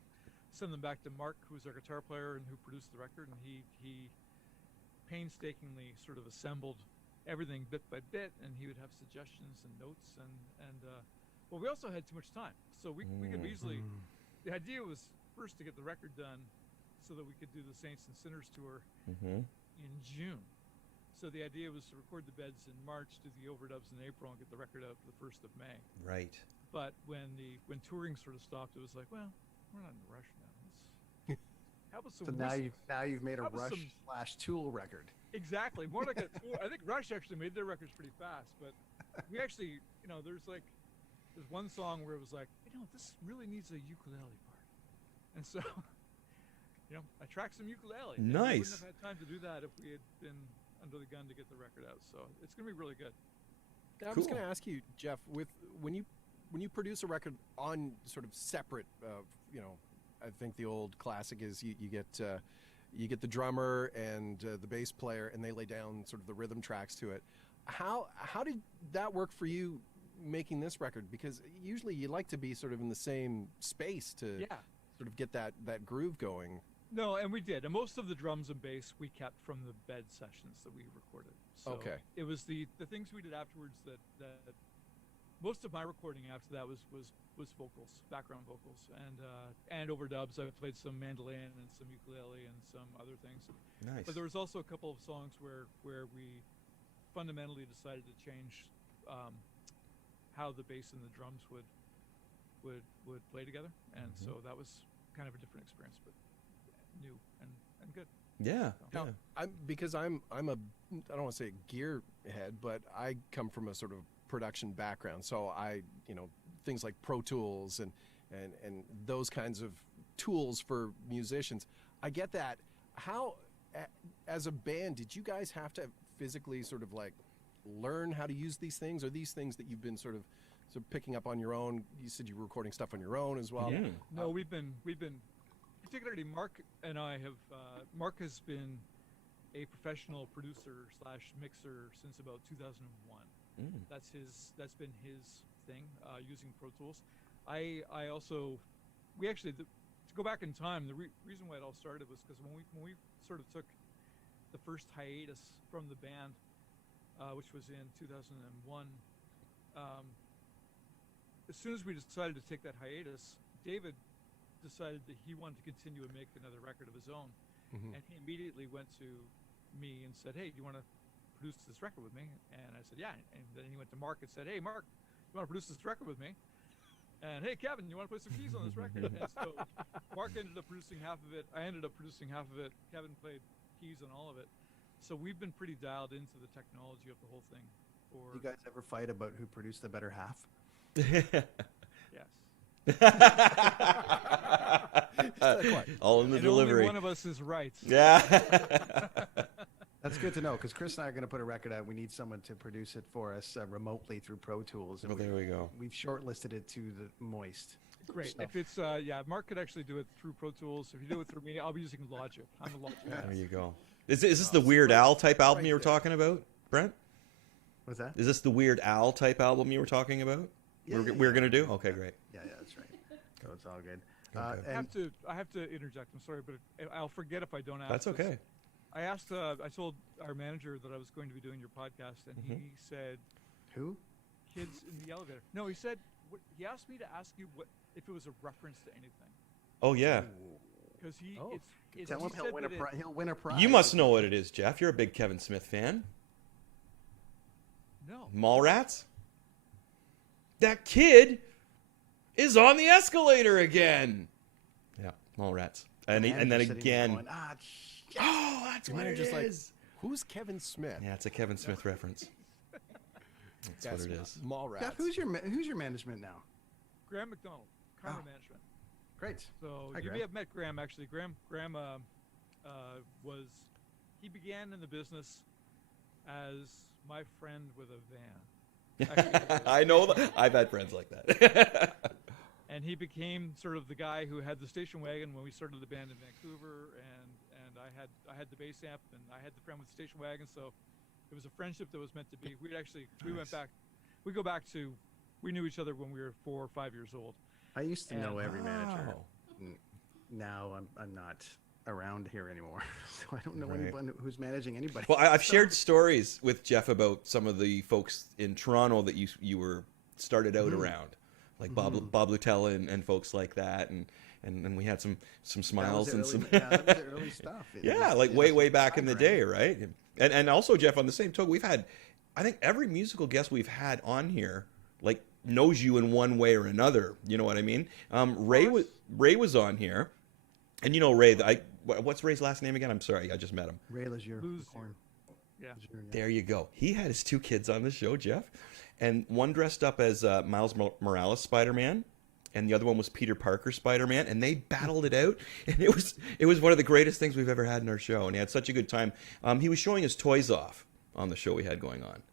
send them back to Mark, who's our guitar player and who produced the record, and he painstakingly sort of assembled everything bit by bit, and he would have suggestions and notes and well, we also had too much time, so we could easily. The idea was first to get the record done so that we could do the Saints and Sinners tour Mm-hmm. in June. So the idea was to record the beds in March, do the overdubs in April, and get the record out the 1st of May. Right. But when touring sort of stopped, it was like, well, we're not in a rush now. How about some? So now you've made a How about Rush / Tool record. Exactly, more like a tour. I think Rush actually made their records pretty fast, but we actually, there's one song where it was like, this really needs a ukulele part, and so. I tracked some ukulele. And we Nice. wouldn't have had time to do that if we had been under the gun to get the record out. So it's going to be really good. I was going to ask you, Jeff, when you produce a record on sort of separate, I think the old classic is you get the drummer and the bass player, and they lay down sort of the rhythm tracks to it. How did that work for you making this record? Because usually you like to be sort of in the same space to sort of get that groove going. No, and we did. And most of the drums and bass we kept from the bed sessions that we recorded. So Okay. It was the things we did afterwards that most of my recording after that was vocals, background vocals, and overdubs. I played some mandolin and some ukulele and some other things. Nice. But there was also a couple of songs where we fundamentally decided to change how the bass and the drums would play together, and so that was kind of a different experience, but new and good. Yeah. Now, Yeah. because I'm a, I don't want to say a gearhead, but I come from a sort of production background, so things like Pro Tools and those kinds of tools for musicians. I get that. How, as a band, did you guys have to physically sort of like learn how to use these things? Or these things that you've been sort of picking up on your own? You said you were recording stuff on your own as well. Yeah. No, we've been particularly Mark and I have. Mark has been a professional producer / mixer since about 2001. That's been his thing, using Pro Tools. I also, we actually, to go back in time, the reason why it all started was because when we sort of took the first hiatus from the band, which was in 2001, as soon as we decided to take that hiatus, David decided that he wanted to continue and make another record of his own. And he immediately went to me and said, hey, do you want to produce this record with me? And I said, yeah. And then he went to Mark and said, hey, Mark, you want to produce this record with me? And hey, Kevin, you want to put some keys on this record? And so Mark ended up producing half of it. I ended up producing half of it. Kevin played keys on all of it. So we've been pretty dialed into the technology of the whole thing. You guys ever fight about who produced the better half? Yes. All in the and delivery. Only one of us is right. Yeah. That's good to know, because Chris and I are going to put a record out. We need someone to produce it for us remotely through Pro Tools. Well, there we go. We've shortlisted it to the Moist. Great. So. If it's Mark could actually do it through Pro Tools. If you do it through me, I'll be using Logic. I'm a Logic. There you go. Is this the Weird Al type album you were talking about, Brent? What's that? Is this the Weird Al type album you were talking about? Yeah, we're going to do? Okay, great. Yeah, that's right. So it's all good. Okay. I have to interject. I'm sorry, but I'll forget if I don't ask. That's okay. This. I told our manager that I was going to be doing your podcast, and he said, "Who? Kids in the elevator." No, he said he asked me to ask you if it was a reference to anything. Oh yeah. Because Tell him he'll win a prize. You must know what it is, Jeff. You're a big Kevin Smith fan. No. Mallrats? That kid is on the escalator again. Yeah, Mallrats. And then again. Going, That's what it is. Like, who's Kevin Smith? Yeah, it's a Kevin Smith reference. That's what it is. Mallrats. Jeff, who's your management now? Graham McDonald, Karma Management. Great. So Hi, you Graham. may have met Graham actually. Graham began in the business as my friend with a van. Actually, I know that. I've had friends like that. and he became sort of the guy who had the station wagon when we started the band in Vancouver, and I had the bass amp, and I had the friend with the station wagon. So it was a friendship that was meant to be. We knew each other when we were 4 or 5 years old. I used to know every manager. Wow. Now I'm not around here anymore, so I don't know Right. anyone who's managing anybody. Well, I've shared stories with Jeff about some of the folks in Toronto that you were started out around, like Bob Lutella and folks like that, and we had some smiles and some that was the early stuff. yeah, like way back in the day, right? And also, Jeff, on the same token, we've had, I think every musical guest we've had on here like knows you in one way or another. You know what I mean? Ray was on here, and you know Ray. What's Ray's last name again? I'm sorry, I just met him. Ray Lejeune. Yeah. There you go. He had his 2 kids on the show, Jeff, and one dressed up as Miles Morales Spider-Man, and the other one was Peter Parker Spider-Man, and they battled it out, and it was one of the greatest things we've ever had in our show, and he had such a good time. He was showing his toys off on the show we had going on,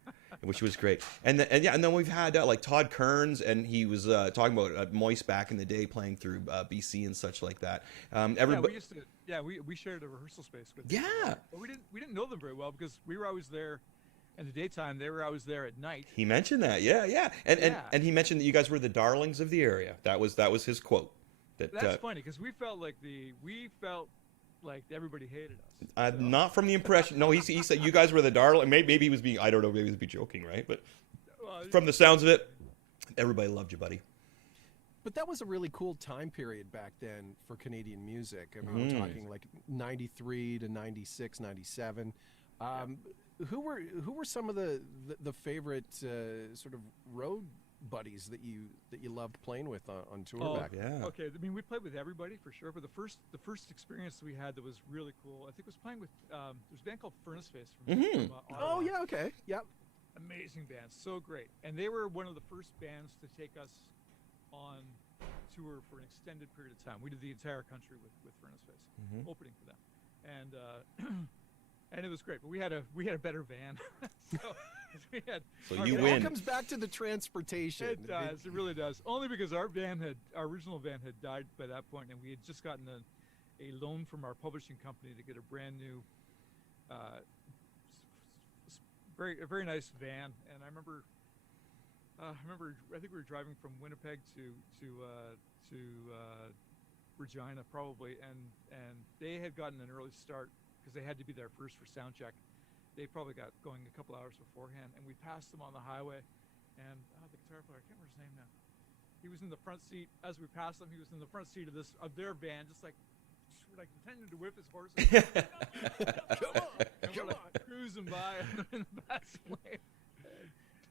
which was great. And then we've had like Todd Kearns, and he was talking about Moist back in the day, playing through BC and such like that. We shared a rehearsal space with Yeah. them. But we didn't know them very well because we were always there in the daytime. They were always there at night. He mentioned that, yeah. And he mentioned that you guys were the darlings of the area. That was his quote. That's funny because we felt like everybody hated us. Not from the impression. No, he said you guys were the darling. Maybe he was being, I don't know, maybe he was being joking, right? But from the sounds of it, everybody loved you, buddy. But that was a really cool time period back then for Canadian music. I mean, we're talking like 93 to 96, 97. Who were some of the favorite sort of road buddies that you loved playing with on tour back? Yeah. Okay, I mean we played with everybody for sure, but the first experience that we had that was really cool, I think, was playing with there's a band called Furnace Face from Ottawa. Oh yeah, okay, yep. Amazing band, so great, and they were one of the first bands to take us on tour for an extended period of time. We did the entire country with Furnace Face, opening for them, and and it was great. But we had a better van, so we had. So you It win. all comes back to the transportation. It does. It really does. Only because our original van had died by that point, and we had just gotten a loan from our publishing company to get a brand new, a very nice van. And I remember, I think we were driving from Winnipeg to Regina probably, and they had gotten an early start because they had to be there first for sound check. They probably got going a couple hours beforehand, and we passed them on the highway, and the guitar player, I can't remember his name now. He was in the front seat as we passed them. He was in the front seat of their van, just like pretending to whip his horse. Come on, cruising by in the best way.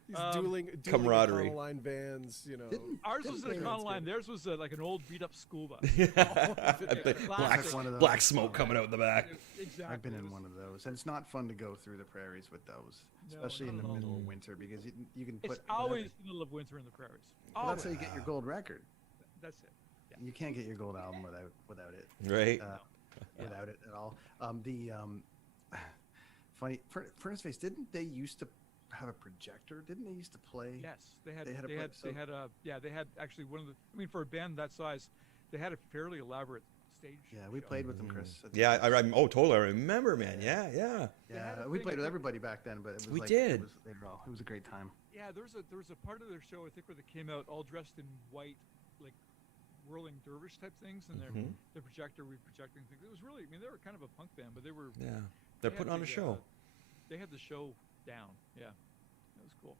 He's dueling camaraderie. Econoline vans, you know. Ours was an Econoline. Theirs was like an old beat-up school bus. Black smoke coming out the back. Exactly. I've been in one of those, and it's not fun to go through the prairies with those, especially in the middle of winter, because you can put. It's always the middle of winter in the prairies. Well, that's how you get your gold record. That's it. Yeah. You can't get your gold album without it. Right. Without it at all. Funny, Furnace Face, didn't they used to have a projector? Didn't they used to play? Yes, they had actually one of the. I mean, for a band that size, they had a fairly elaborate stage. Yeah, we played with them, Chris. Yeah, totally. I remember, man. Yeah. Yeah, we played with everybody back then, but it was We like, did. It was a great time. Yeah, there was a part of their show, I think, where they came out all dressed in white, like whirling dervish type things, and their projector, projecting things. It was really, I mean, they were kind of a punk band, but they were. Yeah, they're putting on a show. They had the show down. Yeah, that was cool.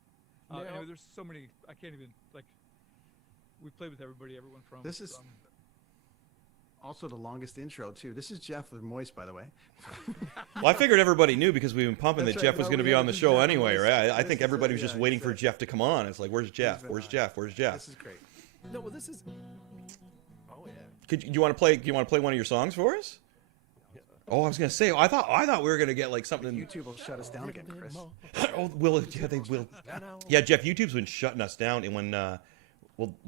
Now- anyway, there's so many. I can't even like. We played with everyone from. This is also the longest intro too. This is Jeff with Moist, by the way. Well, I figured everybody knew because we've been pumping That's that right. Jeff was No, going to we be have on the to show Jeff anyway, Moist. right? I This think is everybody it, was just yeah, waiting for exactly. Jeff to come on. It's like, where's Jeff? been Where's on. Jeff? Where's Jeff? This is great. No, well, this is. Oh yeah. Do you want to play? Do you want to play one of your songs for us? Oh, I was gonna say. I thought we were gonna get like something. YouTube will shut us down again, Chris. Oh, will it? Yeah, they will. Yeah, Jeff, YouTube's been shutting us down, and when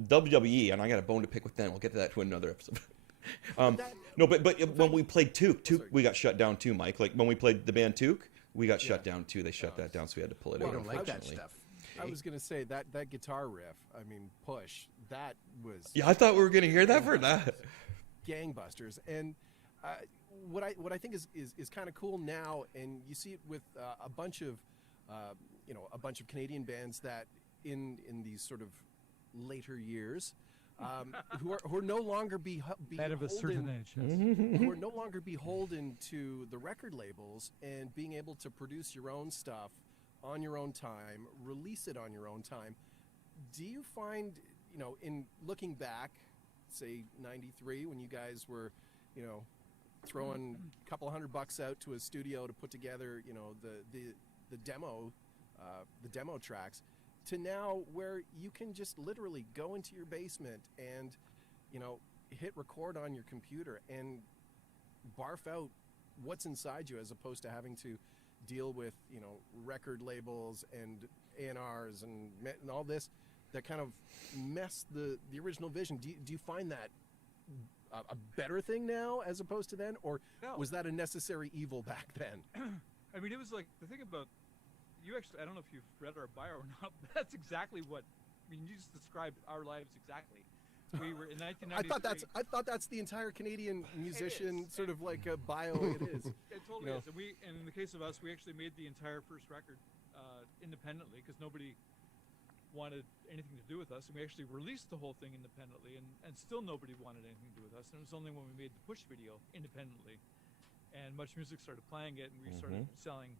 WWE, and I got a bone to pick with them. We'll get to that to another episode. No, but when we played Took, we got shut down too, Mike. Like when we played the band Took, we got shut down too. They shut that down, so we had to pull it We out. don't like that unfortunately. stuff. I was gonna say that guitar riff. I mean, push. That was Yeah, I thought we were gonna hear that for that. gangbusters. And what I think is kind of cool now, and you see it with a bunch of Canadian bands that in these sort of later years. Who are no longer Men of a certain age. Yes. who are no longer beholden to the record labels and being able to produce your own stuff on your own time, release it on your own time. Do you find, in looking back, say 93, when you guys were, throwing a couple $100 out to a studio to put together, the demo tracks, to now where you can just literally go into your basement and, hit record on your computer and barf out what's inside you, as opposed to having to deal with, record labels and A&Rs and all this that kind of mess the original vision. Do you find that a better thing now as opposed to then, or was that a necessary evil back then? I mean, it was like the thing about you. Actually, I don't know if you've read our bio or not. But that's exactly what. I mean, you just described our lives exactly. We were in 1993. I thought that's the entire Canadian musician sort of like a bio. It is. It totally is. And in the case of us, we actually made the entire first record independently because nobody wanted anything to do with us, and we actually released the whole thing independently, and still nobody wanted anything to do with us. And it was only when we made the Push video independently, and Much Music started playing it, and we started selling,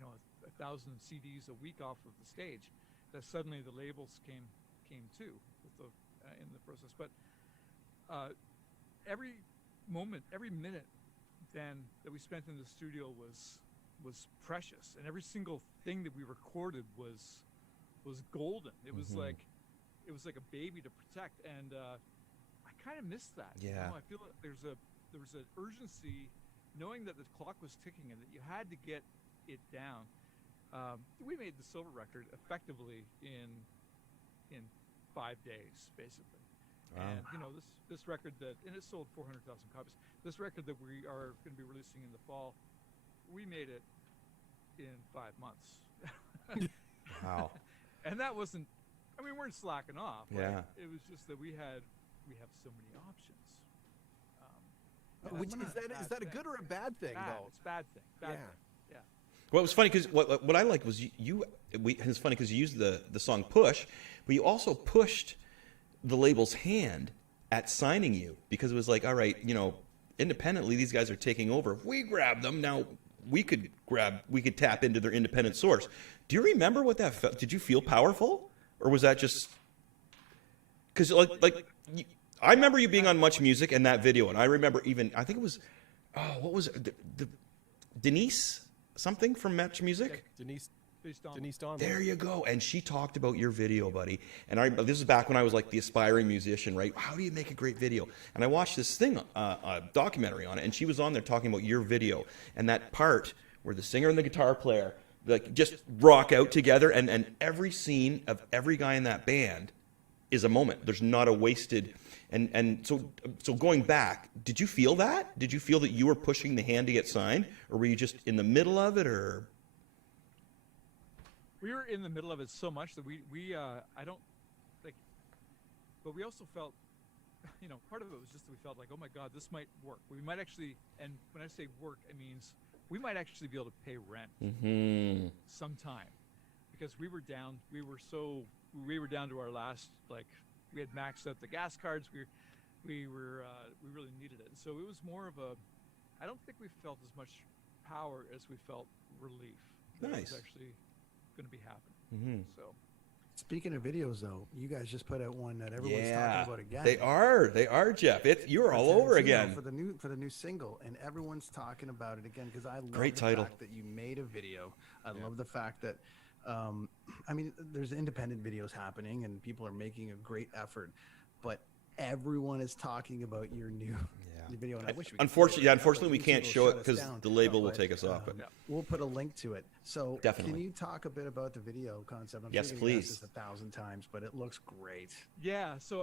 1,000 CDs a week off of the stage, that suddenly the labels came too with the in the process. But every moment, every minute then that we spent in the studio was precious, and every single thing that we recorded was golden. It was like a baby to protect, and I kind of miss that. Yeah. I feel like there was an urgency, knowing that the clock was ticking and that you had to get it down. We made the Silver record effectively in 5 days, basically. Wow. And this record and it sold 400,000 copies. This record that we are going to be releasing in the fall, we made it in 5 months. Wow. And that wasn't. I mean, we weren't slacking off. Right? Yeah. It was just that we have so many options. Is that a good or a bad thing, though? It's a bad thing. Bad thing. Yeah. Well, it was funny because what I liked was it's funny because you used the song "Push," but you also pushed the label's hand at signing you, because it was like, all right, independently these guys are taking over. If we grab them now, we could tap into their independent source. Do you remember what that felt? Did you feel powerful, or was that just because I remember you being on Much Music and that video, and I remember I think it was, what was it? The Denise something from Much Music? Denise Donlin. There you go. And she talked about your video, buddy. And this is back when I was like the aspiring musician, right? How do you make a great video? And I watched this thing, a documentary on it, and she was on there talking about your video and that part where the singer and the guitar player like just rock out together, and every scene of every guy in that band is a moment. There's not a wasted. And so going back, did you feel that? Did you feel that you were pushing the hand to get signed, or were you just in the middle of it, or? We were in the middle of it so much that I don't like, but we also felt, part of it was just that we felt like, oh my God, this might work. We might actually, and when I say work, it means we might actually be able to pay rent sometime, because we were down to our last, like, we had maxed out the gas cards. We really needed it. So it was more of a, I don't think we felt as much power as we felt relief. That Nice. It was actually going to be happening. So. Speaking of videos, though, you guys just put out one that everyone's talking about again. They are, Jeff. You're all over again for the new single, and everyone's talking about it again because I love Great the title. fact that you made a video. I love the fact that, there's independent videos happening and people are making a great effort, but everyone is talking about your new video. And I wish we could Unfortunately, we YouTube can't will show it shut us because down. the label will But, take us off. But we'll put a link to it. So Definitely. Can you talk a bit about the video concept? I'm Yes, sure you've asked please. this 1,000 times, but it looks great. Yeah. So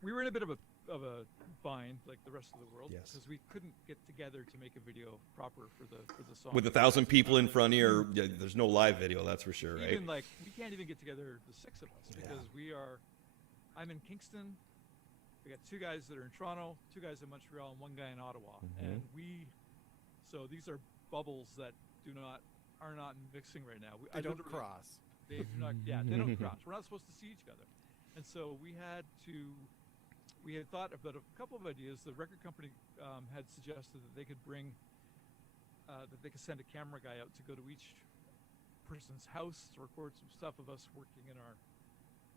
we were in a bit of a bind, like the rest of the world, Yes. because we couldn't get together to make a video proper for the song. with 1,000 people in front of you, there's no live video, that's for sure, right? Even like we can't even get together, the 6 of us, because I'm in Kingston. We got 2 guys that are in Toronto, 2 guys in Montreal, and 1 guy in Ottawa, and so these are bubbles that are not mixing right now. They don't cross. They do not. Yeah, they don't cross. We're not supposed to see each other, and so we had thought about a couple of ideas. The record company had suggested that they could send a camera guy out to go to each person's house to record some stuff of us working in our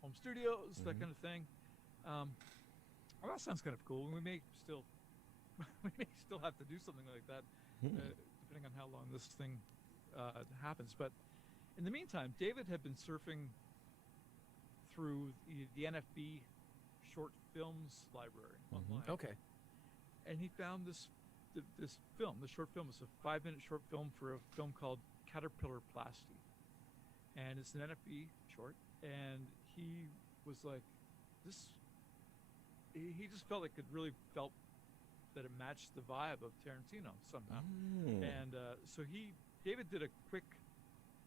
home studios, that kind of thing. Well, that sounds kind of cool. We may still have to do something like that, depending on how long this thing happens. But in the meantime, David had been surfing through the NFB short films library online. Okay. And he found this film. The short film is a 5-minute short film for a film called Caterpillar Plasty. And it's an NFB short. And he was like, he just felt like it really felt that it matched the vibe of Tarantino somehow. And so David did a quick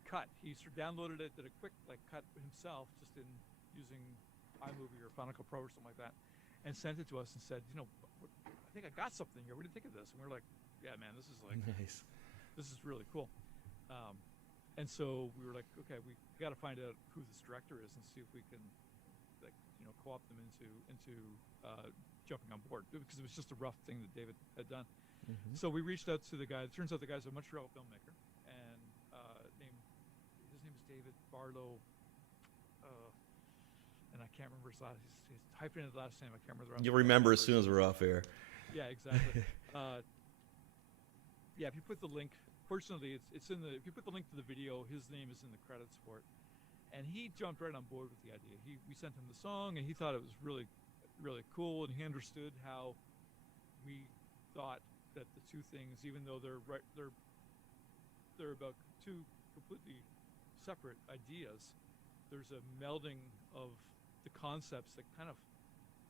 cut. He sort of downloaded it, did a quick cut himself, just in using iMovie or Final Cut Pro or something like that, and sent it to us and said, I think I got something here. What do you think of this? And we were like, yeah, man, this is Nice. this is really cool. And so we were like, okay, we got to find out who this director is and see if we can, co-opt them into jumping on board, because it was just a rough thing that David had done. So we reached out to the guy. It turns out the guy's a Montreal filmmaker, and his name is David Barlow. And I can't remember his last. He's hyping his last name. I can't remember. You'll remember as soon as we're off air. Yeah, exactly. If you put the link, fortunately, it's in the. If you put the link to the video, his name is in the credits for it, and he jumped right on board with the idea. We sent him the song, and he thought it was really, really cool, and he understood how we thought that the 2 things, even though they're about 2 completely separate ideas, there's a melding of the concepts that kind of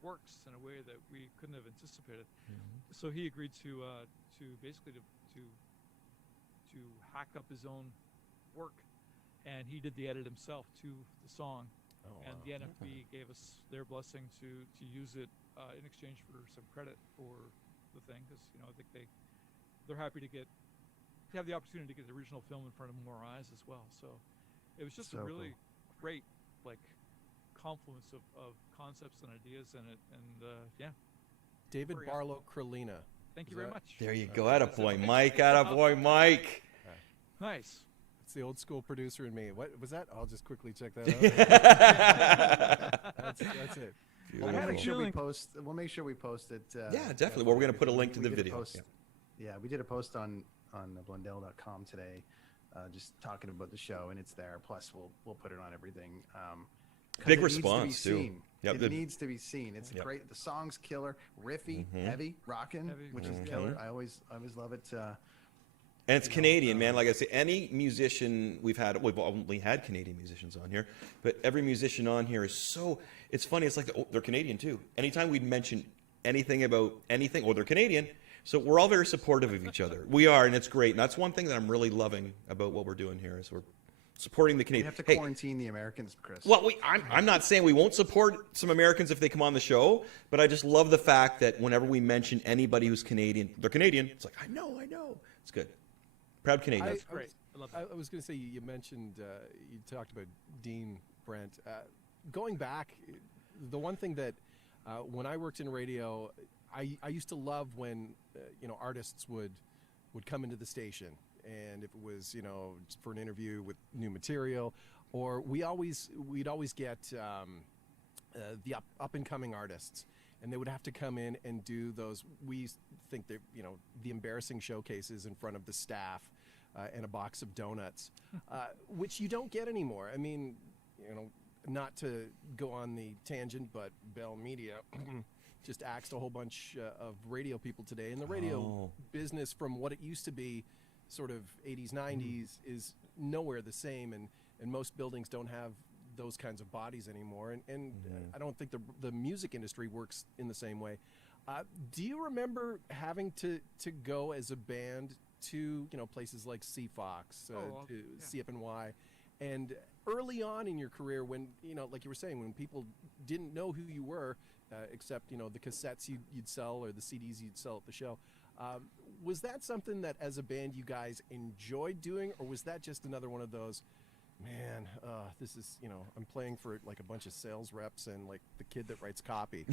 works in a way that we couldn't have anticipated. So he agreed to basically to hack up his own work, and he did the edit himself to the song. And the NFB gave us their blessing to use it in exchange for some credit for the thing, because I think they're happy to have the opportunity to get the original film in front of more eyes as well. So it was just a really great confluence of concepts and ideas in it, and David Barlow Kralina. Thank you very much. There you go. Attaboy, Mike. Attaboy, Mike. Nice. It's the old school producer in me. What was that? I'll just quickly check that out. That's it. We'll make sure we post. We'll make sure we post it. Yeah, definitely. Well, we're going to put a link to the video. Yeah, we did a post on Blundell.com today, just talking about the show, and it's there. Plus, we'll put it on everything. Big response too. Yep, it needs to be seen. It's great. The song's killer, riffy, heavy, rocking, which is killer. I always love it. And it's Canadian, man. Like I say, any musician we've only had Canadian musicians on here, but every musician on here is so. It's funny. It's like they're Canadian too. Anytime we'd mention anything about anything, they're Canadian. So we're all very supportive of each other. We are, and it's great. And that's one thing that I'm really loving about what we're doing here is we're supporting the Canadians. We have to quarantine the Americans, Chris. Well, I'm not saying we won't support some Americans if they come on the show, but I just love the fact that whenever we mention anybody who's Canadian, they're Canadian. It's like, I know. It's good. Proud Canadian. That's great. I love that. I was going to say, you mentioned, you talked about Dean Brent. Going back, the one thing that when I worked in radio, I used to love when, artists would come into the station. And if it was, for an interview with new material, or we'd always get the up and coming artists, and they would have to come in and do those. We think that the embarrassing showcases in front of the staff and a box of donuts, which you don't get anymore. I mean, not to go on the tangent, but Bell Media just axed a whole bunch of radio people today, and the radio business from what it used to be, sort of 80s, 90s, is nowhere the same, and most buildings don't have those kinds of bodies anymore, and I don't think the music industry works in the same way. Do you remember having to go as a band to places like CFOX, to CFNY, and early on in your career when like you were saying, when people didn't know who you were, except the cassettes you'd sell or the CDs you'd sell at the show, was that something that as a band you guys enjoyed doing, or was that just another one of those, man, this is, I'm playing for like a bunch of sales reps and like the kid that writes copy?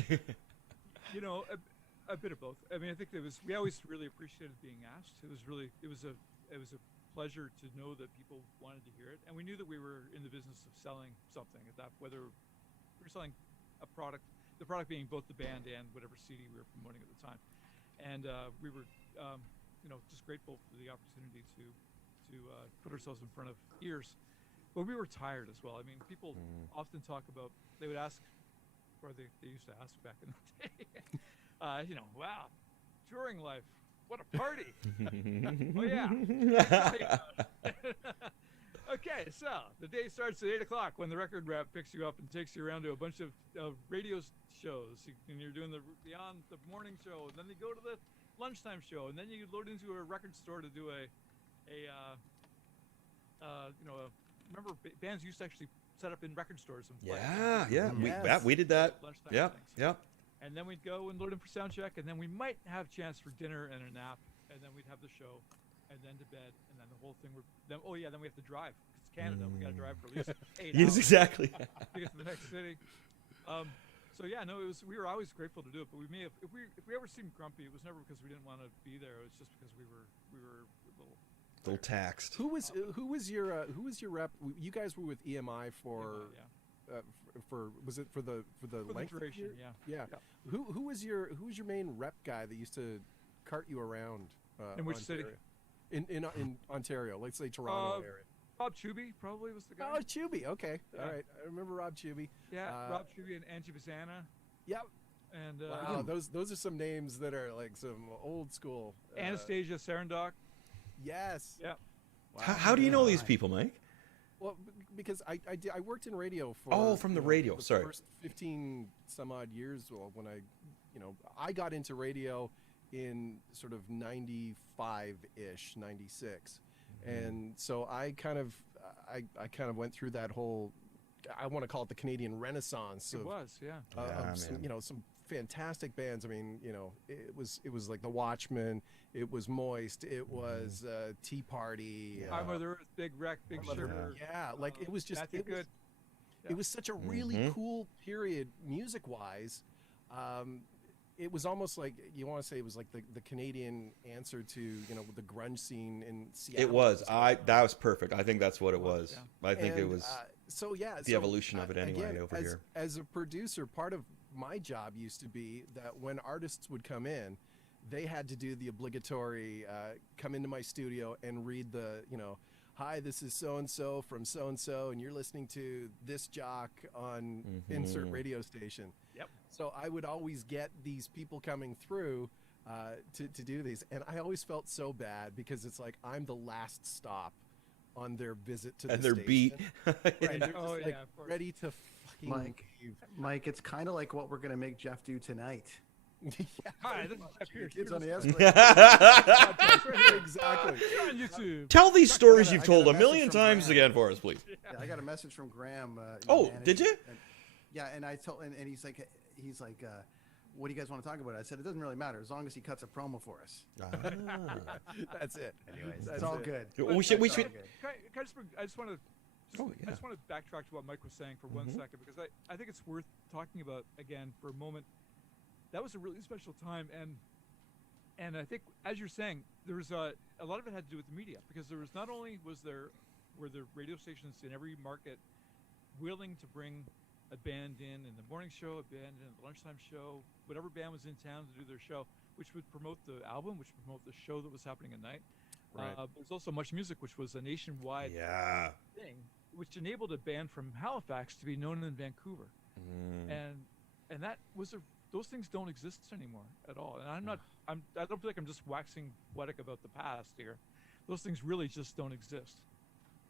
A bit of both. I mean, I think we always really appreciated being asked. It was a pleasure to know that people wanted to hear it, and we knew that we were in the business of selling something at that, whether we were selling a product, the product being both the band and whatever CD we were promoting at the time. And we were, just grateful for the opportunity to put ourselves in front of ears. But we were tired as well. I mean, people often talk about, they would ask, or they used to ask back in the day, wow, touring life, what a party. Oh, yeah. Okay, so the day starts at 8 o'clock when the record rep picks you up and takes you around to a bunch of radio shows, and you're doing the morning show, and then you go to the lunchtime show, and then you load into a record store to do remember bands used to actually set up in record stores and play. We did that. Yeah. And then we'd go and load in for sound check, and then we might have a chance for dinner and a nap, and then we'd have the show, and then to bed, and then the whole thing. Then we have to drive. It's Canada. We got to drive for at least 8 hours. Yes, exactly. To get to the next city. We were always grateful to do it, but we may have, if we ever seemed grumpy, it was never because we didn't want to be there. It was just because we were a little taxed. Who was your rep? You guys were with EMI for was it for the length duration? Yeah. Who was your main rep guy that used to cart you around? In which Ontario? city? In Ontario, let's say Toronto area. Rob Chubby probably was the guy. Oh, Chubby. Okay. Yeah. All right. I remember Rob Chubby. Yeah, Rob Chubby and Angie Bassana. Yep. And wow, those are some names that are like some old school. Anastasia Sarandok. Yes. Yeah. Wow. How do you know these people, Mike? Well, because I worked in radio for from the radio. the Sorry. first 15 some odd years. Well, when I got into radio in sort of 95-ish, 96, and so I kind of went through that whole, I want to call it the Canadian Renaissance. It was, yeah. Of some fantastic bands. I mean, it was like the Watchmen, it was Moist, it was Tea Party. Our Mother Earth, Big Wreck, Big Sugar. Yeah, like it was just good. It was such a really cool period music-wise. It was almost like, you want to say it was like the Canadian answer to the grunge scene in Seattle. It was. That was perfect. I think that's what it was. Yeah. I think it was the evolution of it anyway again, over here. As a producer, part of my job used to be that when artists would come in, they had to do the obligatory come into my studio and read the hi, this is so-and-so from so-and-so, and you're listening to this jock on insert radio station. Yep. So I would always get these people coming through to do these, and I always felt so bad because it's like I'm the last stop on their visit to the their station. beat. Right, they're just Oh, like yeah, of course. ready to fucking leave. Mike, it's kind of like what we're going to make Jeff do tonight. Hi, this is Jeff here. Kids on the Here's Escalator. Exactly. on YouTube. Tell these stories you've I got told a a million message from times Graham. again for us, please. Yeah, I got a message from Graham. Oh, did you? Yeah, and I told, and he's like, what do you guys want to talk about? I said, it doesn't really matter as long as he cuts a promo for us. That's it. Anyways, That's it's all it. good. We should. It's all good. I just want to. Oh, I yeah. just want to backtrack to what Mike was saying for 1 second, because I think it's worth talking about again for a moment. That was a really special time, and I think, as you're saying, there was a lot of it had to do with the media, because there was not only were there radio stations in every market willing to bring a band in the morning show, a band in the lunchtime show, whatever band was in town to do their show, which would promote the album, which would promote the show that was happening at night. Right. There's also Much Music, which was a nationwide thing, which enabled a band from Halifax to be known in Vancouver, and that was those things don't exist anymore at all. And I don't feel like I'm just waxing poetic about the past here. Those things really just don't exist.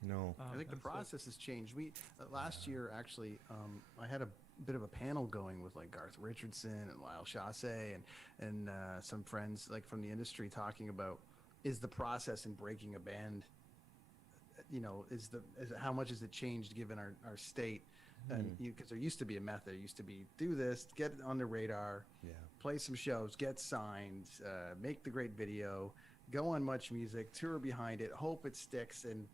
No. I think the and so- process has changed. We last year actually, I had a bit of a panel going with like Garth Richardson and Lyle Chasse and some friends like from the industry talking about, is the process in breaking a band, how much has it changed given our state? And because there used to be a method, it used to be do this, get it on the radar, play some shows, get signed, make the great video, go on Much Music, tour behind it, hope it sticks, and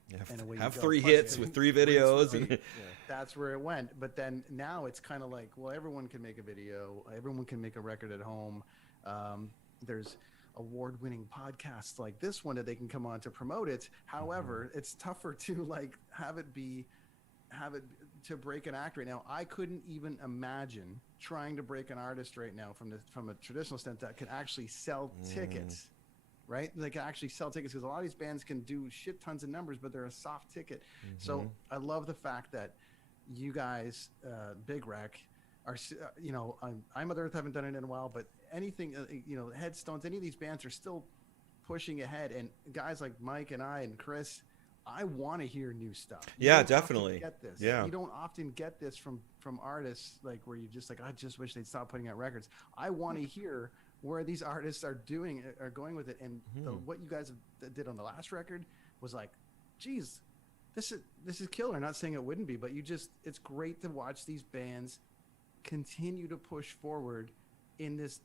away have you go. 3 But hits with 3 videos. And that's where it went. But then now it's kind of like, well, everyone can make a video, everyone can make a record at home. There's award-winning podcasts like this one that they can come on to promote it. However, it's tougher to like have it to break an act right now. I couldn't even imagine trying to break an artist right now from a traditional stance that can actually sell tickets, right? They can actually sell tickets, because a lot of these bands can do shit tons of numbers, but they're a soft ticket. So I love the fact that you guys, Big Wreck, are, I'm Mother Earth, haven't done it in a while, but anything, Headstones, any of these bands are still pushing ahead. And guys like Mike and I and Chris, I want to hear new stuff. Yeah, definitely. Get this. Yeah. You don't often get this from artists, like where you just like, I just wish they'd stop putting out records. I want to hear where these artists are going with it. And what you guys did on the last record was like, geez, this is killer. Not saying it wouldn't be, but it's great to watch these bands continue to push forward in this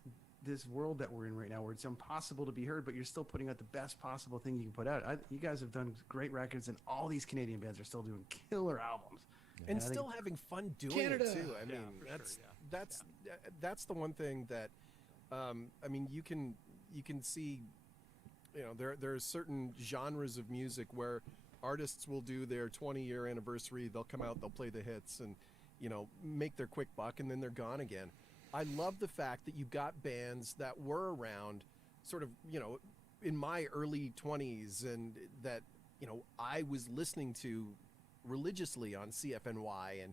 world that we're in right now, where it's impossible to be heard, but you're still putting out the best possible thing you can put out. You guys have done great records, and all these Canadian bands are still doing killer albums, and still having fun doing it too. I mean, that's the one thing that I mean, you can see, there are certain genres of music where artists will do their 20-year anniversary, they'll come out, they'll play the hits, and make their quick buck, and then they're gone again. I love the fact that you've got bands that were around sort of, in my early 20s, and that, I was listening to religiously on CFNY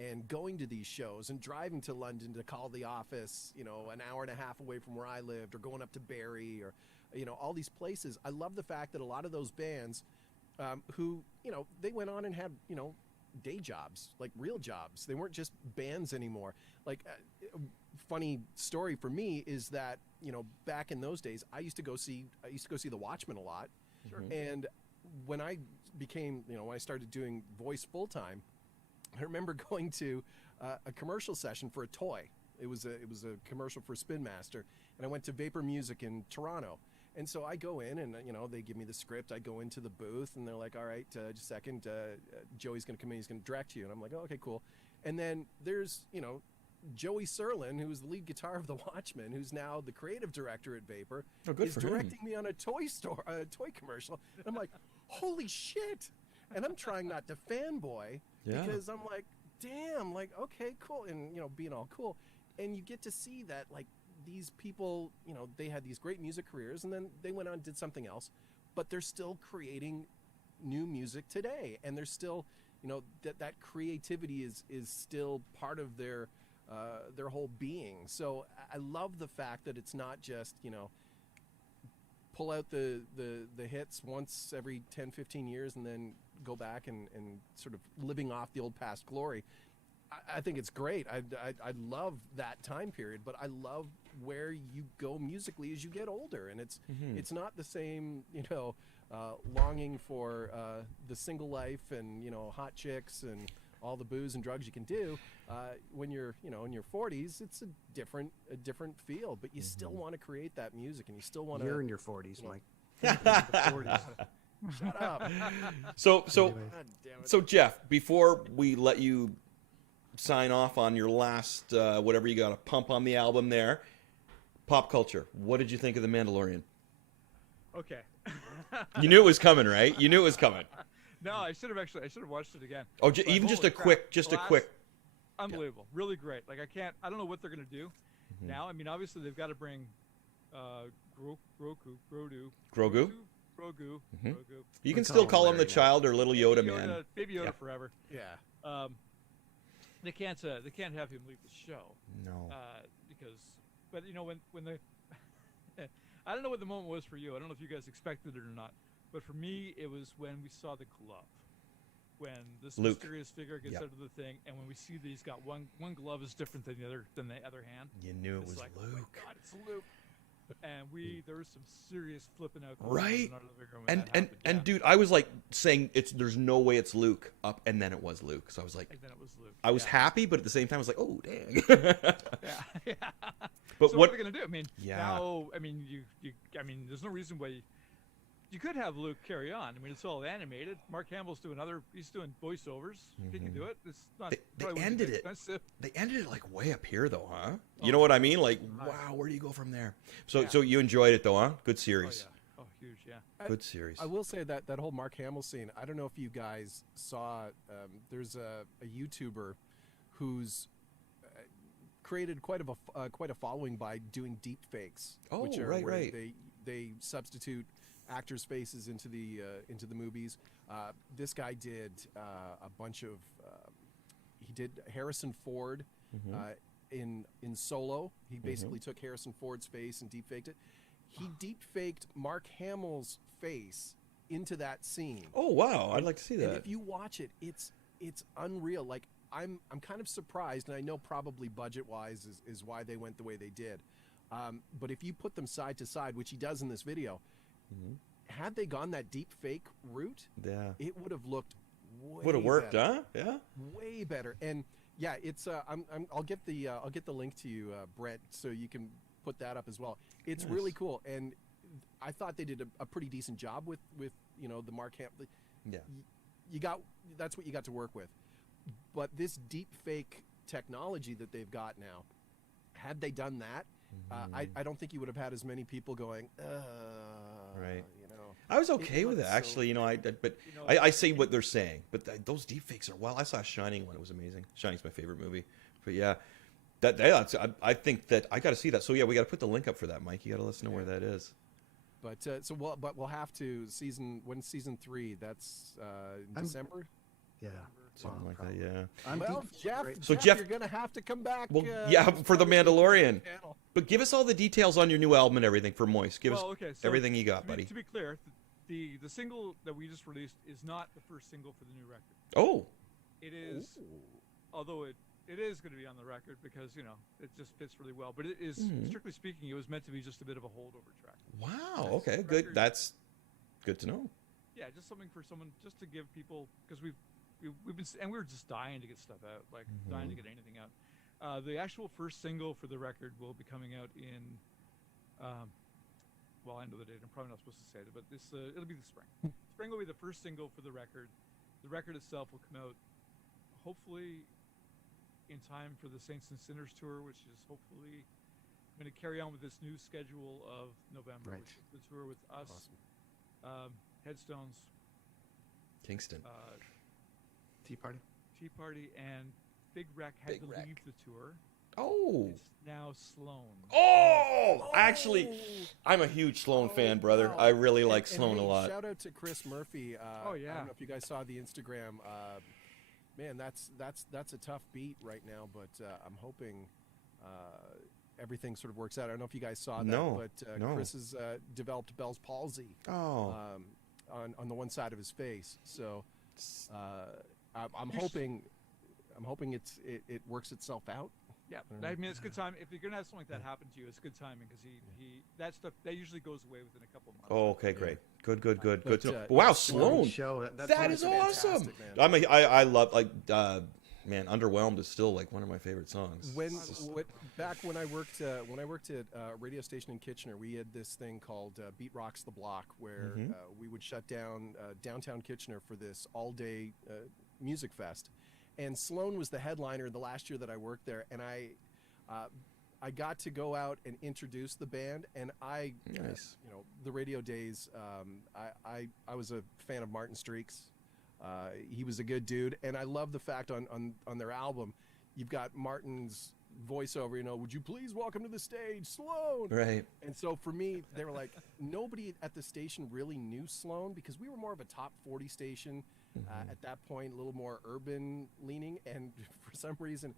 and going to these shows and driving to London to call the office, an hour and a half away from where I lived, or going up to Barrie, or, all these places. I love the fact that a lot of those bands who, they went on and had, day jobs, like real jobs. They weren't just bands anymore. Like, funny story for me is that, back in those days, I used to go see the Watchmen a lot. Sure. And when I became, when I started doing voice full time, I remember going to a commercial session for a toy. It was a commercial for Spin Master, and I went to Vapor Music in Toronto. And so I go in, and they give me the script. I go into the booth, and they're like, "All right, just a second, Joey's going to come in. He's going to direct you." And I'm like, "Oh, okay, cool." And then there's Joey Serlin, who's the lead guitar of the Watchmen, who's now the creative director at Vapor, is directing me on a toy commercial. And I'm like, "Holy shit!" And I'm trying not to fanboy because I'm like, "Damn, like okay, cool," and being all cool, and you get to see that like. These people, they had these great music careers, and then they went on and did something else, but they're still creating new music today, and they're still, that creativity is still part of their whole being. So I love the fact that it's not just, pull out the hits once every 10, 15 years and then go back and sort of living off the old past glory. I think it's great. I love that time period, but I love where you go musically as you get older, and it's not the same, longing for the single life and hot chicks and all the booze and drugs you can do. When you're in your 40s, it's a different feel, but you still want to create that music, and you still want to. You're in your 40s, Mike. Shut up. So Jeff, before we let you sign off on your last whatever you got to pump on the album there, pop culture, what did you think of The Mandalorian? Okay. You knew it was coming, right? You knew it was coming. No, I should have watched it again. Oh, even just a quick unbelievable, really great. Like I don't know what they're gonna do now. I mean, obviously they've got to bring Grogu. You can still call him the child or little Yoda, man. Baby Yoda forever. Yeah. They can't have him leave the show. No. But when the I don't know what the moment was for you. I don't know if you guys expected it or not. But for me, it was when we saw the glove. When this Luke. Mysterious figure gets out of the thing, and when we see that he's got one glove is different than the other hand. You knew it was like, Luke. Oh my God, it's Luke. And there was some serious flipping out. Right. And dude, I was like saying there's no way it's Luke up, and then it was Luke. So I was like, and then it was Luke. I was happy, but at the same time I was like, oh dang. Yeah. But so what are they gonna do? I mean, yeah. Now, I mean, there's no reason why you could have Luke carry on. I mean, it's all animated. Mark Hamill's he's doing voiceovers. He can do it. It's not. They ended it. Expensive. They ended it like way up here, though, huh? You know what I mean? Like, wow, where do you go from there? So you enjoyed it, though, huh? Good series. Oh, huge, yeah. Good series. I will say that whole Mark Hamill scene. I don't know if you guys saw. There's a YouTuber who's created quite a following by doing deep fakes. Oh, which are right. where they substitute actors' faces into the movies. This guy did a bunch of. He did Harrison Ford in Solo. He basically took Harrison Ford's face and deep faked it. He deep faked Mark Hamill's face into that scene. Oh wow, I'd like to see that. And if you watch it, it's unreal. Like I'm kind of surprised, and I know probably budget wise is why they went the way they did. But if you put them side to side, which he does in this video, had they gone that deep fake route, it would have looked would have worked, better. huh? Yeah, way better. And yeah, it's I'll get the link to you, Brett, so you can put that up as well. It's really cool, and I thought they did a pretty decent job with the Mark Hamill. Yeah, that's what you got to work with. But this deep fake technology that they've got now, had they done that, I don't think you would have had as many people going, right. I was okay with it, actually. I say what they're saying, but those deep fakes are wild. I saw Shining one; it was amazing. Shining's my favorite movie. But yeah, I think that I got to see that. So yeah, we got to put the link up for that, Mike. You got to let us know where that is. But we'll have to season 3. That's in December. Yeah. Something like that, yeah. Jeff, you're gonna have to come back. Well, for the Mandalorian. But give us all the details on your new album and everything for Moist. Give us everything you got, buddy. To be clear, the single that we just released is not the first single for the new record. Oh. It is, although it is going to be on the record because it just fits really well. But it is strictly speaking, it was meant to be just a bit of a holdover track. Wow. Okay. Good. That's good to know. Yeah, just something for someone just to give people because we've been and we were just dying to get stuff out, like dying to get anything out. The actual first single for the record will be coming out in, well, I know the date. I'm probably not supposed to say it, but it'll be the spring. Spring will be the first single for the record. The record itself will come out hopefully in time for the Saints and Sinners tour, which is hopefully going to carry on with this new schedule of November, which is the tour with us, Headstones, Kingston, Tea Party, and Big Wreck had to leave the tour. Oh. It's now Sloan. Oh! Actually, I'm a huge Sloan fan, brother. Wow. I really like Sloan a lot. Shout out to Chris Murphy. Oh yeah. I don't know if you guys saw the Instagram. Man, that's a tough beat right now, but I'm hoping everything sort of works out. I don't know if you guys saw that, but Chris has developed Bell's palsy on the one side of his face. So I'm hoping it works itself out. Yeah, I mean it's good time. If you're gonna have something like that happen to you, it's good timing because he that stuff that usually goes away within a couple of months. Oh, okay, great, good to know. But, Wow, Sloan, show. that is awesome. I love man, Underwhelmed is still like one of my favorite songs. Back when I worked at a radio station in Kitchener, we had this thing called Beat Rocks the Block, where we would shut down downtown Kitchener for this all-day music fest. And Sloan was the headliner the last year that I worked there, and I got to go out and introduce the band. And the radio days, I was a fan of Martin Streaks. He was a good dude, and I love the fact on their album, you've got Martin's voiceover. Would you please welcome to the stage, Sloan? Right. And so for me, they were like, nobody at the station really knew Sloan because we were more of a top 40 station. At that point, a little more urban leaning, and for some reason,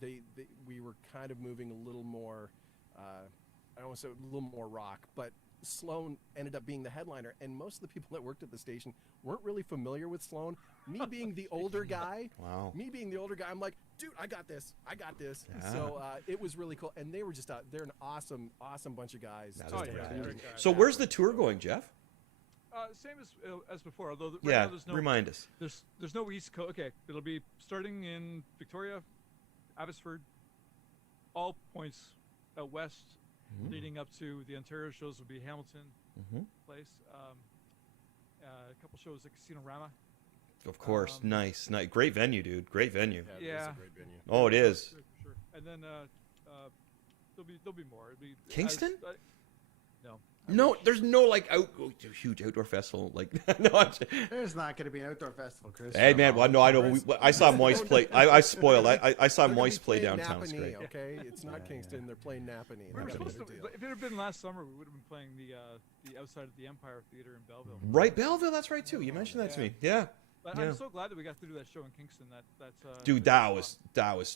we were kind of moving a little more, I don't want to say a little more rock, but Sloan ended up being the headliner, and most of the people that worked at the station weren't really familiar with Sloan. Me being the older guy, I'm like, dude, I got this. Yeah. So it was really cool, and they were just they're an awesome bunch of guys. So where's the tour going, Jeff? Same as before, although right now remind us. There's no East Coast. Okay, it'll be starting in Victoria, Abbotsford, all points out west, leading up to the Ontario shows will be Hamilton Place. A couple shows at Casino Rama. Of course, nice, great venue, dude. Great venue. Yeah, it's a great venue. Oh, it is. For sure. And then there'll be more. It'll be Kingston? No. No, there's no huge outdoor festival like no. There's not going to be an outdoor festival, Chris. Hey man, well, no, I know. I saw Moist play. I spoiled. I saw Moist play downtown. It's great. Okay, it's not Kingston. They're playing Napanee. If it had been last summer, we would have been playing the outside of the Empire Theater in Belleville. Right, Belleville. That's right too. You mentioned that to me. Yeah. But I'm so glad that we got to do that show in Kingston. Dude, that was,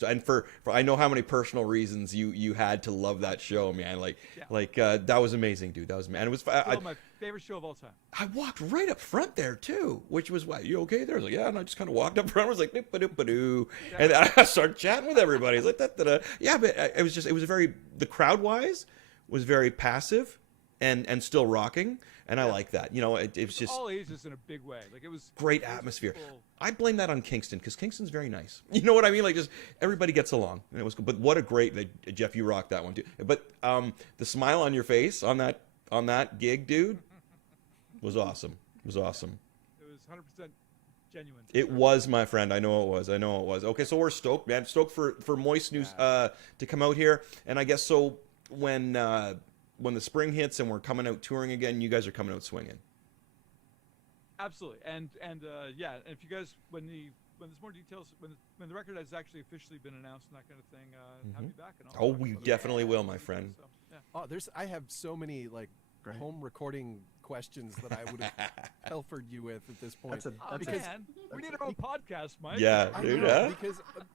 and for I know how many personal reasons you had to love that show, man. That was amazing, dude. That was, man. It was my favorite show of all time. I walked right up front there too, which was why you okay there? I was like, yeah, and I just kind of walked up front. I was like, doo, and I started chatting with everybody. I was like, da. Yeah, but it was the crowd wise was very passive and still rocking. And I like that. It was just all ages in a big way. Like it was great atmosphere. I blame that on Kingston because Kingston's very nice. You know what I mean? Like just everybody gets along, and it was cool. But what a great Jeff, you rocked that one too. But the smile on your face on that gig, dude, was awesome. It was awesome. It was 100% genuine. It was, my friend. I know it was. Okay, so we're stoked, man. Stoked for Moist News to come out here, and I guess so when the spring hits and we're coming out touring again, you guys are coming out swinging. Absolutely, and if you guys when there's more details when the record has actually officially been announced and that kind of thing, have me back. And I'll we definitely will, my friend. So, yeah. I have so many home recording questions that I would have pilfered you with at this point. Man, we need our own podcast, Mike. Yeah, dude.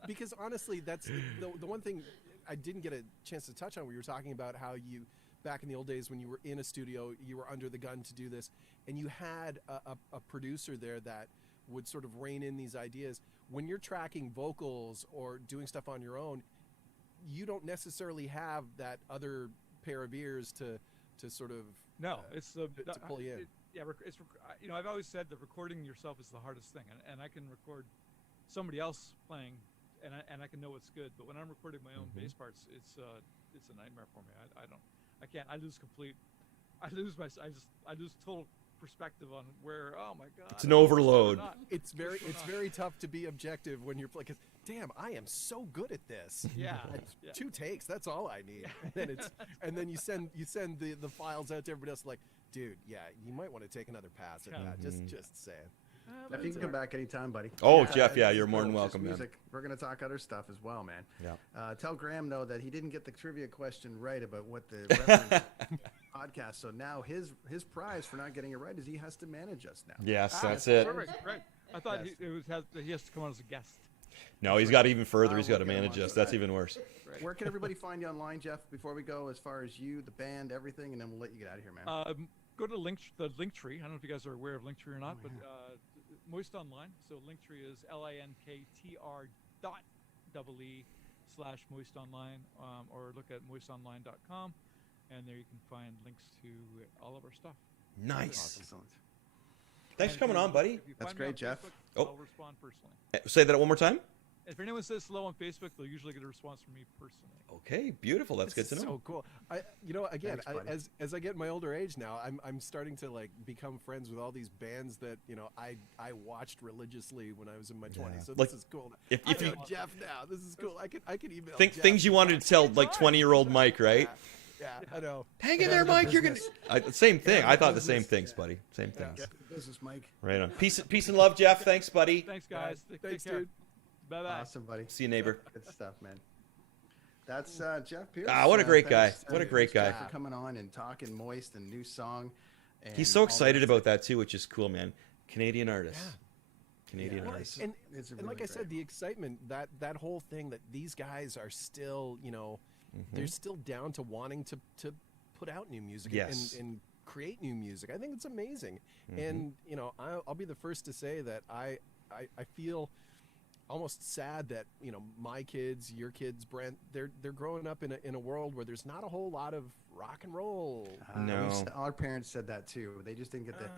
Because honestly, that's the one thing I didn't get a chance to touch on. We were talking about how you back in the old days when you were in a studio, you were under the gun to do this, and you had a producer there that would sort of rein in these ideas. When you're tracking vocals or doing stuff on your own, you don't necessarily have that other pair of ears to sort of it's to pull you in. It's I've always said that recording yourself is the hardest thing, and I can record somebody else playing, and I can know it's good. But when I'm recording my own bass parts, it's a nightmare for me. I can't. I lose total perspective on where. Oh my god, it's an overload. It's very tough to be objective when you're playing. Damn, I am so good at this. Yeah, 2 takes. That's all I need. And then you send the files out to everybody else like, dude, yeah, you might want to take another pass at that. Just saying. Jeff, you can come back anytime, buddy. Oh, Jeff, you're more than welcome, man. We're going to talk other stuff as well, man. Yeah. Tell Graham, though, that he didn't get the trivia question right about what the reference podcast. So now his prize for not getting it right is he has to manage us now. Yes, that's it. Right. I thought he has to come on as a guest. No, he's got even further. He's got to manage us. That's even worse. Right. Where can everybody find you online, Jeff, before we go, as far as you, the band, everything, and then we'll let you get out of here, man? Go to the Linktree. I don't know if you guys are aware of Linktree or not, but Moist Online. So Linktree is linktr.ee/Moist Online, or look at moistonline.com, and there you can find links to all of our stuff. Nice. Excellent. Thanks for coming on, buddy. That's great, Jeff. I'll respond personally. Say that one more time. If anyone says hello on Facebook, they'll usually get a response from me personally. Okay, beautiful. That's good to know. So cool. As I get in my older age now, I'm starting to like become friends with all these bands that I watched religiously when I was in my 20s. So like, this is cool. If I you know Jeff now, this is cool. I could email think Jeff. things you wanted to tell like 20-year-old Mike, right? Yeah, I know. Hang in there, Mike. You're gonna. Same thing. I thought the same things, buddy. Same things. Business, Mike. Right on. Peace and love, Jeff. Thanks, buddy. Thanks, guys. Thanks, Take care. dude. Bye-bye. Awesome, buddy. See you, neighbor. Good stuff, man. That's Jeff Pearce. What a great guy. Thanks, What a great guy. for coming on and talking Moist and new song. And He's so all excited that about that too, which is cool, man. Canadian artist. Yeah. Canadian Yeah. artist. And It's and really like I said, great. the excitement, that whole thing that these guys are still, they're still down to wanting to put out new music Yes. and create new music. I think it's amazing. And, I'll be the first to say that I feel almost sad that, my kids, your kids, Brent, they're growing up in a world where there's not a whole lot of rock and roll. No. Our parents said that too. They just didn't get the.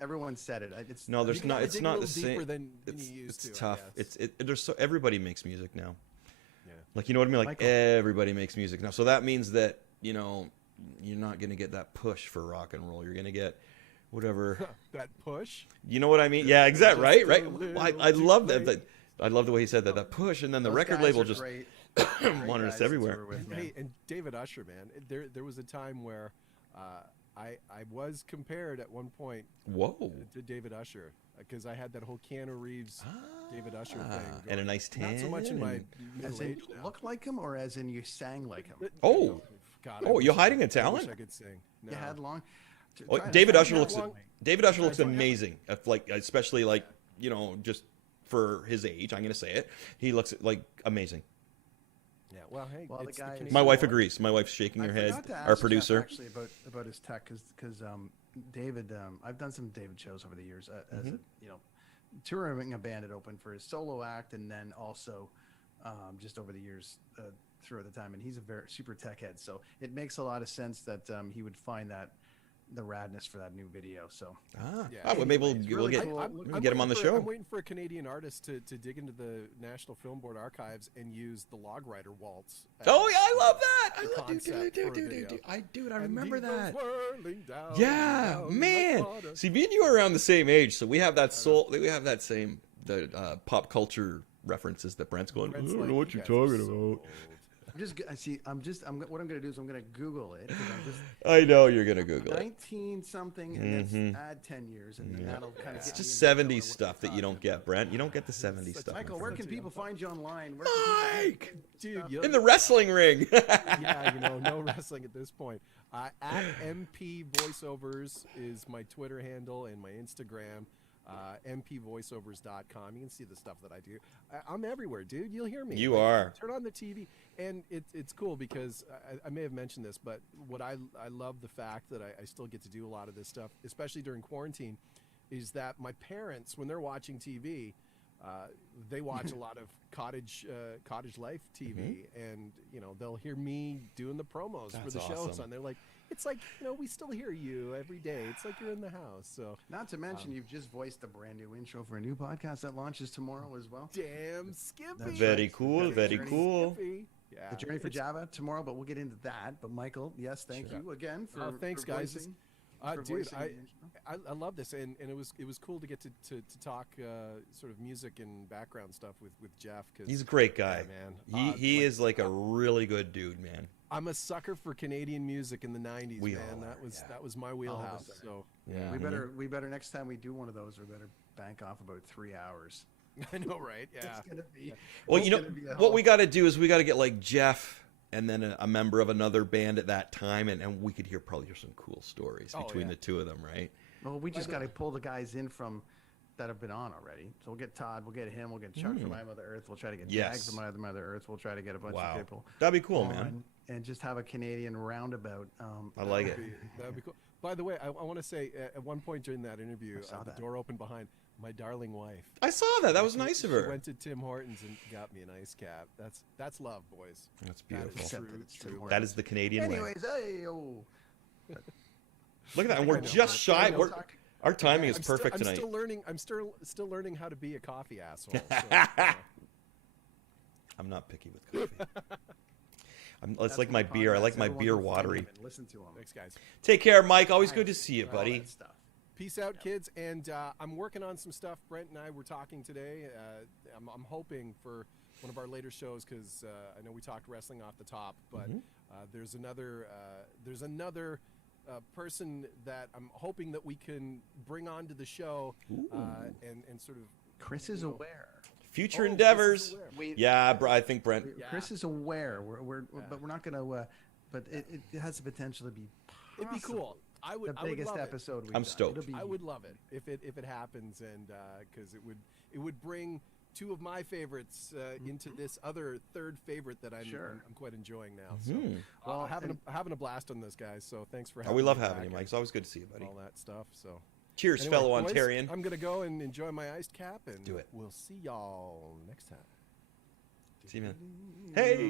Everyone said it. It's No, there's You not. gotta It's dig a not the little deeper same. than It's you used to, I tough. guess. There's everybody makes music now. Yeah. Like, you know what I mean? Like, Michael. everybody makes music now. So that means that, you're not going to get that push for rock and roll. You're going to get whatever. That push. You know what I mean? Yeah, exactly. Right? Just Right? a little I too love late. that. I love the way he said that. That push, and then the those record guys label are just great. wanted us everywhere. Hey, and David Usher, man, there was a time where I was compared at one point Whoa. to David Usher because I had that whole Keanu Reeves, David Usher thing. And a going. nice tan. Not so much in my As middle in age now. look like him, or as in you sang like him? Oh. God, Oh, I you're wish hiding a I wish talent? I could sing. No. You had long. Oh, Try to David find Usher that looks. long. David Usher looks amazing. Like, especially like, just for his age. I'm going to say it. He looks like amazing. Yeah, well, hey, Well, the it's guy- Canadian My wife boy. agrees. My wife's shaking I her head. forgot to ask Our Jeff, producer. actually about his tech because David, I've done some David shows over the years as a touring a band had opened for his solo act, and then also just over the years throughout the time. And he's a very super tech head, so it makes a lot of sense that he would find that the radness for that new video. So Yeah. Well, maybe It's we'll really get cool. we'll get him on the waiting for- show. I'm waiting for a Canadian artist to dig into the National Film Board archives and use the Log Rider waltz. Oh yeah, I love that. I the love concept for a video. I remember And he that. goes whirling down, Yeah, down man. the water. See, me and you are around the same age, so we have that soul. We have that same pop culture references that Brent's going. Brent's I don't like, know what "You you're guys are talking so about. old." what I'm going to do is I'm going to Google it. 'Cause I'm just I know you're gonna Google it. 19 something, and then add 10 years, and then that'll kind of. It's just 70s stuff that you don't get, Brent. You don't get the 70s stuff. Michael, my where friend. can people find you online? Where can Mike! Dude, you In the wrestling ring. yeah, no wrestling at this point. At MP Voiceovers is my Twitter handle and my Instagram. mpvoiceovers.com. You can see the stuff that I do. I'm everywhere, dude. You'll hear me. You are. Turn on the TV. And it's cool because I may have mentioned this, but what I love the fact that I still get to do a lot of this stuff, especially during quarantine, is that my parents, when they're watching TV, they watch a lot of cottage life TV, and they'll hear me doing the promos for the shows, and they're like, it's like we still hear you every day. It's like you're in the house. So not to mention you've just voiced a brand new intro for a new podcast that launches tomorrow as well. Damn, Skippy! That's Very right. cool. Very cool. Skippy. Yeah, The Journey for Java tomorrow, but we'll get into that. But Michael, yes, thank you again for thanks, for guys. voicing. Dude, I love this, and it was cool to get to talk sort of music and background stuff with Jeff. Cause, He's a great guy, man. He is like a really good dude, man. I'm a sucker for Canadian music in the '90s, We man. all That was my wheelhouse. So Yeah. We better next time we do one of those, we better bank off about 3 hours. I know, right? Yeah. It's gonna be. Well, it's gonna be a what whole- we got to do is we got to get like Jeff and then a member of another band at that time, and we could probably hear some cool stories between the two of them, right? Well, we just got to pull the guys in from that have been on already. So we'll get Todd, we'll get him, we'll get Chuck from My Mother Earth, we'll try to get Jag from My Mother Earth, we'll try to get a bunch of people. That'd be cool, on, man. And just have a Canadian roundabout. I like it. That'd be cool. By the way, I want to say at one point during that interview, the door opened behind my darling wife. I saw that. That was nice of her. She went to Tim Hortons and got me an ice cap. That's love, boys. That's beautiful. That is true. That is the Canadian way. Anyways, hey, oh. Look at that, and we're just shy. Our timing is perfect tonight. I'm still learning how to be a coffee asshole. So, I'm not picky with coffee. It's like my beer. I like my beer watery. Listen to him. Thanks, guys. Take care, Mike. Always good to see you, buddy. Peace out, kids. And I'm working on some stuff. Brent and I were talking today. I'm hoping for one of our later shows because I know we talked wrestling off the top, but there's another person that I'm hoping that we can bring onto the show and sort of. Chris is aware. Future endeavors. Yeah, I think Brent. Yeah. Chris is aware. But we're not going to. But it has the potential to be. It'd be cool. I would. The biggest love episode. I'm stoked. I would love it if it happens, and because it would bring two of my favorites into this other third favorite that I'm quite enjoying now. So, well, having a blast on this, guys. So thanks for having me. We love having you, Mike. It's always good to see you, buddy. All that stuff. So. Cheers, anyway, fellow boys, Ontarian. I'm gonna go and enjoy my iced cap, and do it. We'll see y'all next time. See you, man. Hey.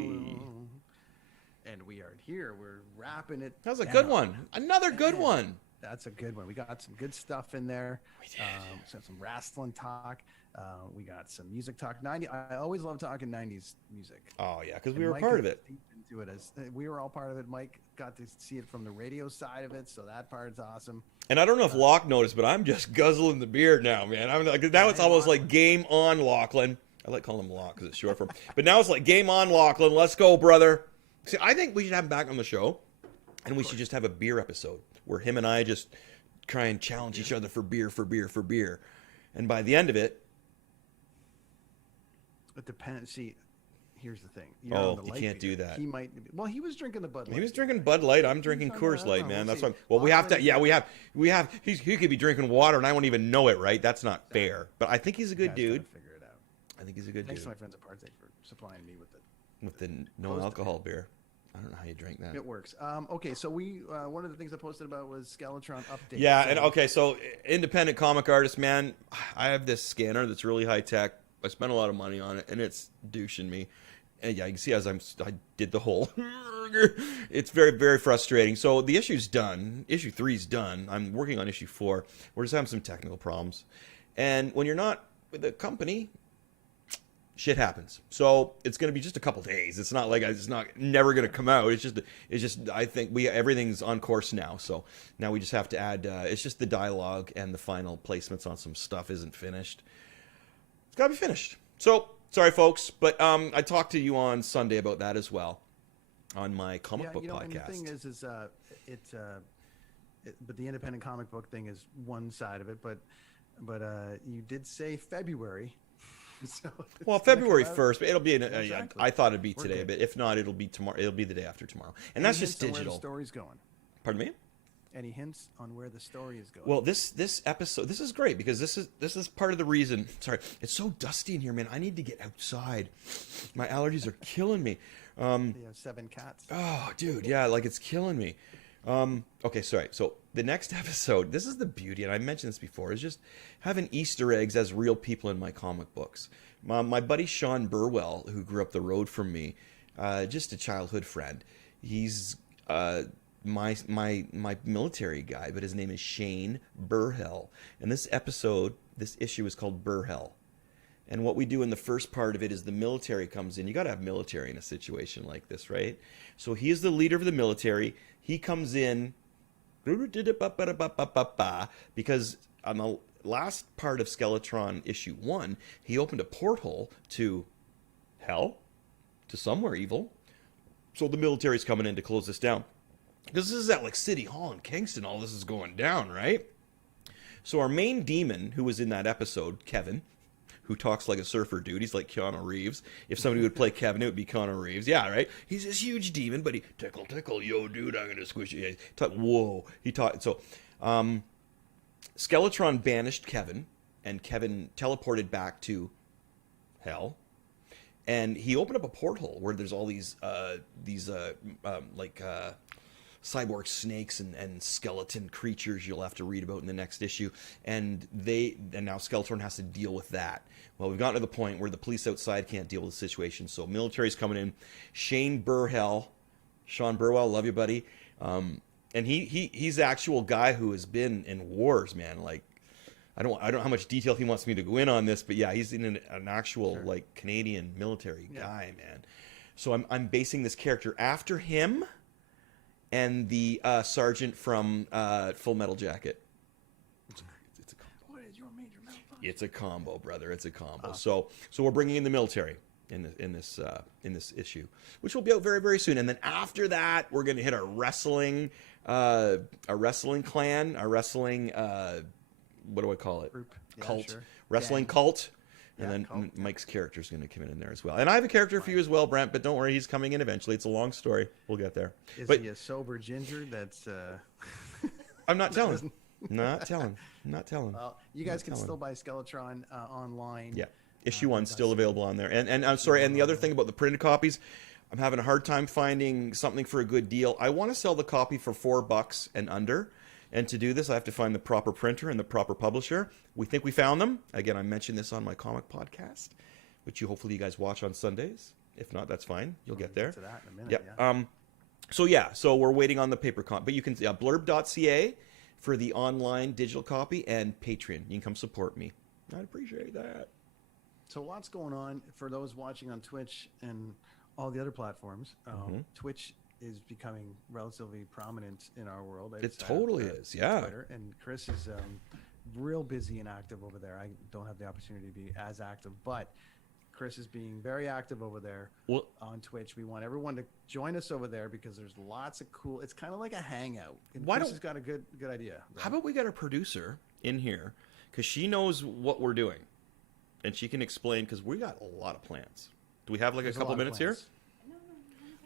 And we are here. We're wrapping it. That was a good one. Another good one. That's a good one. We got some good stuff in there. We did. Some wrestling talk. We got some music talk. I always love talking 90s music. Oh yeah, because we were part of it. Deep into it we were all part of it. Mike got to see it from the radio side of it, so that part's awesome. And I don't know if Locke noticed, but I'm just guzzling the beer now, man. I'm like, now it's almost like game on, Lachlan. I like calling him Locke because it's short for him. But now it's like game on, Lachlan. Let's go, brother. See, I think we should have him back on the show, and we should just have a beer episode where him and I just try and challenge each other for beer. And by the end of it, it depends. See, here's the thing. You can't do that. He might. Well, he was drinking the Bud Light. He was drinking Bud Light. I'm drinking Coors Light, man. That's why. Well, we have to. Yeah, we have. He could be drinking water, and I won't even know it. Right? That's not fair. But I think he's a good dude. Figure it out. I think he's a good dude. Thanks to my friends at Partake for supplying me with the no alcohol beer. I don't know how you drink that. It works. Okay, so we one of the things I posted about was Skeletron update. Yeah, and okay, so independent comic artist, man. I have this scanner that's really high tech. I spent a lot of money on it, and it's douching me. And yeah, you can see as I did the whole. It's very, very frustrating. So the issue's done. Issue 3's done. I'm working on issue 4. We're just having some technical problems, and when you're not with a company, shit happens. So it's going to be just a couple days. It's not like it's not never going to come out. It's just I think everything's on course now. So now we just have to add. It's just the dialogue and the final placements on some stuff isn't finished. It's got to be finished. So sorry, folks, but I talked to you on Sunday about that as well on my comic book podcast. And the thing is but the independent comic book thing is one side of it. But you did say February. So well, February 1st, but it'll be. Exactly. I thought it'd be today, but if not, it'll be tomorrow. It'll be the day after tomorrow, and that's just digital. Where the story's going. Pardon me? Any hints on where the story is going? Well, this episode, this is great because this is part of the reason. Sorry, it's so dusty in here, man. I need to get outside. My allergies are killing me. You have 7 cats. Oh, dude, yeah, like it's killing me. Okay, sorry. So the next episode, this is the beauty, and I mentioned this before, is just having Easter eggs as real people in my comic books. My buddy Sean Burwell, who grew up the road from me, just a childhood friend. He's my military guy, but his name is Shane Burhell. And this issue is called Burhell. And what we do in the first part of it is the military comes in. You got to have military in a situation like this, right? So he is the leader of the military. He comes in because on the last part of Skeletron issue 1, he opened a porthole to hell, to somewhere evil. So the military's coming in to close this down. Because this is at like City Hall in Kingston, all this is going down, right? So our main demon, who was in that episode, Kevin, who talks like a surfer dude, he's like Keanu Reeves. If somebody would play Kevin, it would be Keanu Reeves. Yeah, right? He's this huge demon, but he, tickle, yo, dude, I'm going to squish you. Whoa. So, Skeletron banished Kevin, and Kevin teleported back to hell. And he opened up a porthole where there's all these cyborg snakes and skeleton creatures you'll have to read about in the next issue. And now Skeletron has to deal with that. Well, we've gotten to the point where the police outside can't deal with the situation. So military's coming in. Sean Burwell, love you, buddy. And he's the actual guy who has been in wars, man. Like, I don't know how much detail he wants me to go in on this, but yeah, he's in an actual like Canadian military guy, man. So I'm basing this character after him and the sergeant from Full Metal Jacket. It's a combo. What is your major malfunction? It's a combo, brother. It's a combo. So we're bringing in the military in this issue, which will be out very, very soon. And then after that, we're gonna hit a wrestling clan, what do I call it? Group. Yeah, Cult. sure. Wrestling Gang. cult. And Yeah, then cult, yeah. Mike's character is going to come in there as well. And I have a character for you as well, Brent, but don't worry, he's coming in eventually. It's a long story. We'll get there. Is But he a sober ginger that's... I'm not telling. Not telling. Well, you guys Not can telling. still buy Skeletron online. Yeah. Issue 1's still available on there. And I'm sorry, and the other thing about the printed copies, I'm having a hard time finding something for a good deal. I want to sell the copy for $4 and under. And to do this, I have to find the proper printer and the proper publisher. We think we found them. Again, I mentioned this on my comic podcast, which hopefully you guys watch on Sundays. If not, that's fine. You'll get there. To that in a minute, Yep. So we're waiting on the paper copy. But you can blurb.ca for the online digital copy and Patreon. You can come support me. I'd appreciate that. So lots going on for those watching on Twitch and all the other platforms. Twitch is becoming relatively prominent in our world. It totally is, yeah. Twitter, and Chris is real busy and active over there. I don't have the opportunity to be as active, but Chris is being very active over there on Twitch. We want everyone to join us over there because there's lots of cool. It's kind of like a hangout. And Chris has got a good idea. Right? How about we get our producer in here because she knows what we're doing, and she can explain because we got a lot of plans. Do we have like There's a couple lot of minutes here? plans.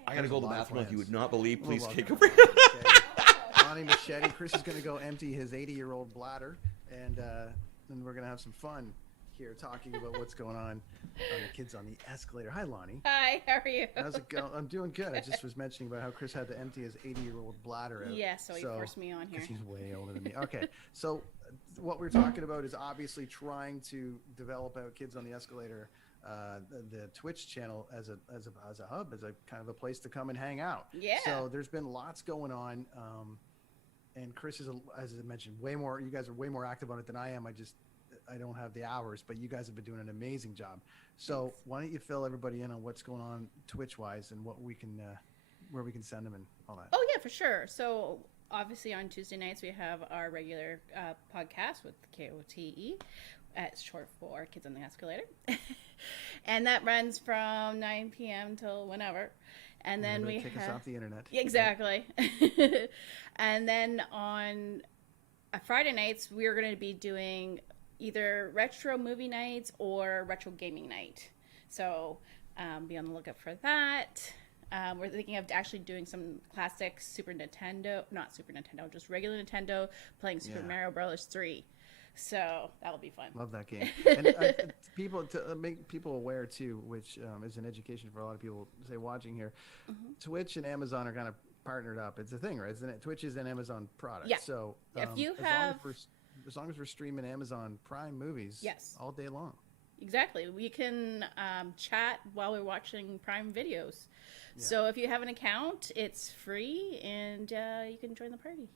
I gotta go to the bathroom like you would not believe. Please Well, take welcome. over. Ronnie Machete. Chris is going to go empty his 80-year-old bladder, and then we're going to have some fun here talking about what's going on the kids on the escalator. Hi, Lonnie. Hi, how are you? How's it going? I'm doing good. I just was mentioning about how Chris had to empty his 80-year-old bladder out. Yeah, so he forced me on here. Because he's way older than me. Okay, so what we're talking about is obviously trying to develop out Kids on the Escalator, the Twitch channel as a hub, as a kind of a place to come and hang out. Yeah. So there's been lots going on, and Chris is, as I mentioned, way more. You guys are way more active on it than I am. I don't have the hours, but you guys have been doing an amazing job. So why don't you fill everybody in on what's going on Twitch-wise and what we can, where we can send them and all that. Oh yeah, for sure. So obviously on Tuesday nights we have our regular podcast with KOTE. It's short for Kids on the Escalator. And that runs from 9 p.m. till whenever. And then we kick us off the internet. Exactly. And then on Friday nights, we're going to be doing either retro movie nights or retro gaming night. So be on the lookout for that. we're thinking of actually doing some classic not Super Nintendo, just regular Nintendo, playing Super Mario Bros. 3. So that'll be fun. Love that game. And people, to make people aware too, which is an education for a lot of people, say watching here, Twitch and Amazon are kind of partnered up. It's a thing, right? Isn't it? Twitch is an Amazon product. Yeah. So If you have, as long as we're streaming Amazon Prime movies, all day long. Exactly, we can chat while we're watching Prime videos. So if you have an account, it's free, and you can join the party.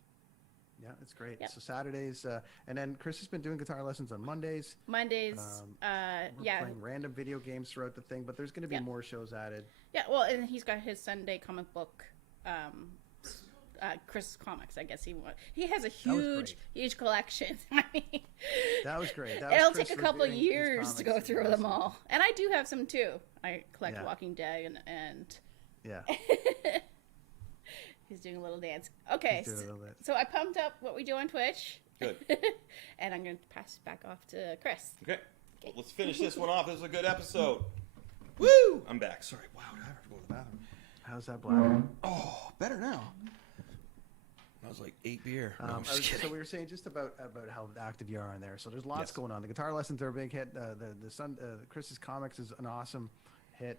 Yeah, it's great. Yep. So Saturdays, and then Chris has been doing guitar lessons on Mondays. We're playing random video games throughout the thing, but there's going to be more shows added. Yeah, well, and he's got his Sunday comic book, Chris Comics, I guess he has a huge collection. I mean, that was great. It'll take a couple of years to go through them all, and I do have some too. I collect Walking Dead and yeah. He's doing a little dance. Okay, so I pumped up what we do on Twitch. Good. And I'm going to pass it back off to Chris. Okay. Well, let's finish this one off. This is a good episode. Woo! I'm back. Sorry. Wow, did I have to go to the bathroom? How's that bladder? Oh, better now. That was like 8 beer. No, I'm just kidding. So we were saying just about how active you are in there. So there's lots going on. The guitar lessons are a big hit. Chris's Comics is an awesome hit.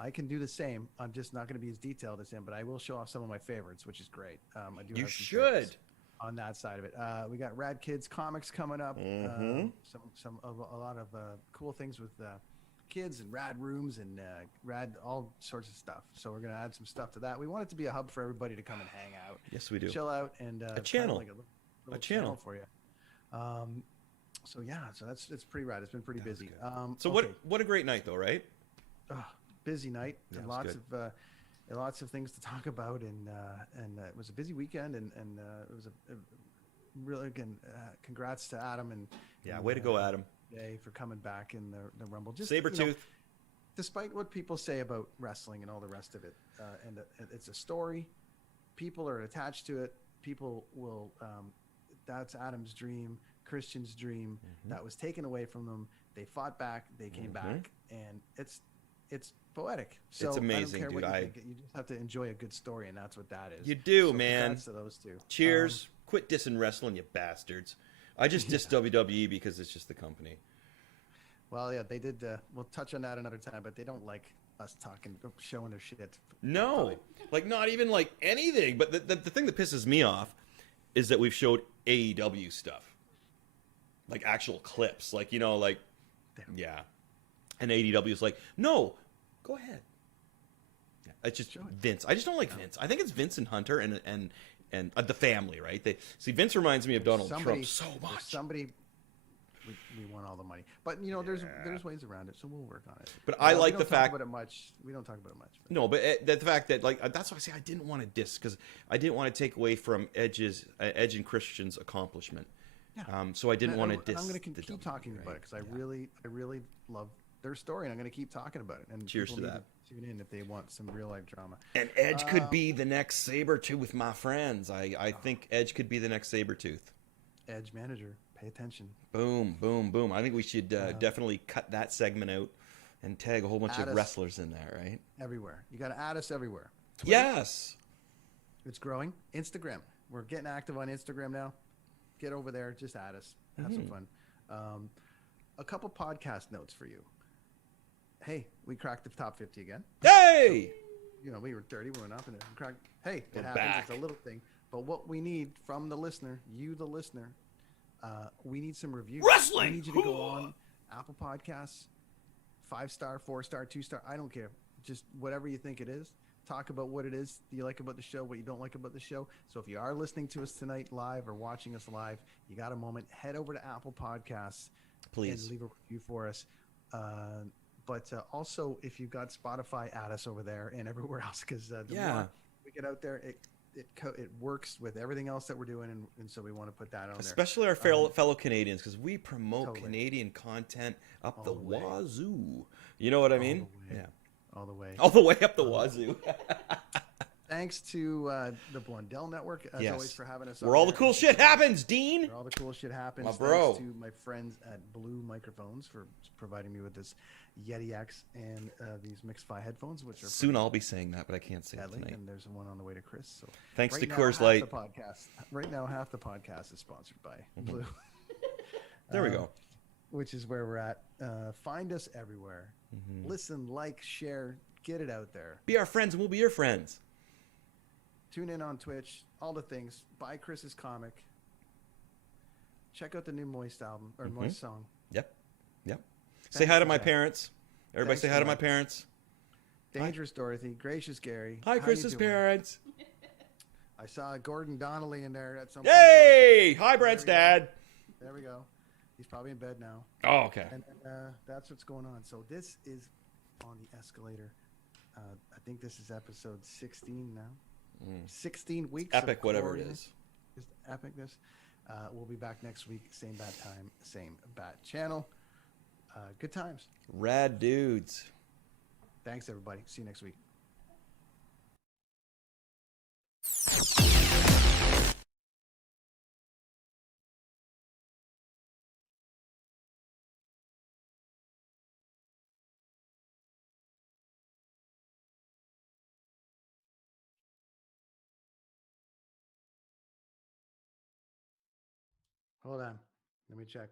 I can do the same. I'm just not going to be as detailed as him, but I will show off some of my favorites, which is great. I do. You have some should. On that side of it, we got Rad Kids Comics coming up. A lot of cool things with kids and rad rooms and rad all sorts of stuff. So we're going to add some stuff to that. We want it to be a hub for everybody to come and hang out. Yes, we do. Chill out and a channel, like a channel for you. So it's pretty rad. It's been pretty busy. So what a great night though, right? Busy night and lots of things to talk about, and it was a busy weekend, and it was a really again. Congrats to Adam and way to go, Adam! Yay for coming back in the Rumble. Just Sabretooth. Despite what people say about wrestling and all the rest of it, and it's a story. People are attached to it. People will. That's Adam's dream, Christian's dream. That was taken away from them. They fought back. They came back, and it's poetic. So it's amazing, I don't care dude. What you think. You just have to enjoy a good story, and that's what that is. You do, so man. Congrats to those two. Cheers. Quit dissing wrestling, you bastards. I just dissed WWE because it's just the company. Well, yeah, they did. We'll touch on that another time, but they don't like us talking, showing their shit. No, like not even like anything. But the thing that pisses me off is that we've showed AEW stuff, like actual clips, like and AEW is like, no, go ahead. Yeah, it's just Vince. I just don't like Vince. I think it's Vince and Hunter and the family, right? They see Vince reminds me of Donald Trump so much. We want all the money, but there's ways around it, so we'll work on it. But I like the fact we don't talk about it much. No, but the fact that that's why I say I didn't want to diss, because I didn't want to take away from Edge and Christian's accomplishment. Yeah. So I didn't want to diss. I'm going to keep talking about it because I really love their story, and I'm going to keep talking about it. And cheers to that. To tune in if they want some real life drama. And Edge could be the next Sabretooth, my friends. I think Edge could be the next Sabretooth. Edge manager. Pay attention. Boom, boom, boom. I think we should definitely cut that segment out and tag a whole bunch of wrestlers in there, right? Everywhere. You got to add us everywhere. Twitter, yes. It's growing. Instagram. We're getting active on Instagram now. Get over there. Just add us. Have some fun. A couple podcast notes for you. Hey, we cracked the top 50 again. Hey! So, we were 30. We went up and it cracked. Hey, we're it happens. back. It's a little thing. But what we need from the listener, you the listener, we need some reviews. Wrestling! We need you to go on Apple Podcasts, 5-star, 4-star, 2-star. I don't care. Just whatever you think it is. Talk about what it is you like about the show, what you don't like about the show. So if you are listening to us tonight live or watching us live, you got a moment, head over to Apple Podcasts. Please. And leave a review for us. But also, if you've got Spotify, add us over there and everywhere else, because the more we get out there, it works with everything else that we're doing, and so we want to put that on there. Especially our fellow Canadians, because we promote Canadian content up the wazoo. You know what I mean? Yeah. All the way. All the way up the wazoo. Thanks to the Blundell Network, as Yes. always, for having us. Where all the cool shit happens, Dean. Where all the cool shit happens. My bro. Thanks to my friends at Blue Microphones for providing me with this Yeti X and these Mix-Fi headphones, which are Soon I'll be saying that, but I can't say it tonight. And there's one on the way to Chris. So thanks right to now, Coors Light. Right now, half the podcast is sponsored by Blue. There we go. Which is where we're at. Find us everywhere. Listen, like, share, get it out there. Be our friends and we'll be your friends. Tune in on Twitch, all the things. Buy Chris's comic. Check out the new Moist album, or Moist song. Yep. Say hi to my parents. Everybody Thanks say hi to my parents. Dangerous Dorothy, Gracious Gary. Hi, How you Chris's doing? parents. I saw Gordon Donnelly in there at some Yay! point. Hi, Brent's dad. There we go. He's probably in bed now. Oh, okay. And that's what's going on. So this is on the Escalator. I think this is episode 16 now. 16 weeks. Epic, of whatever it recording. is. Just epicness. We'll be back next week. Same bat time, same bat channel. Good times. Rad dudes. Thanks, everybody. See you next week. Hold on. Let me check.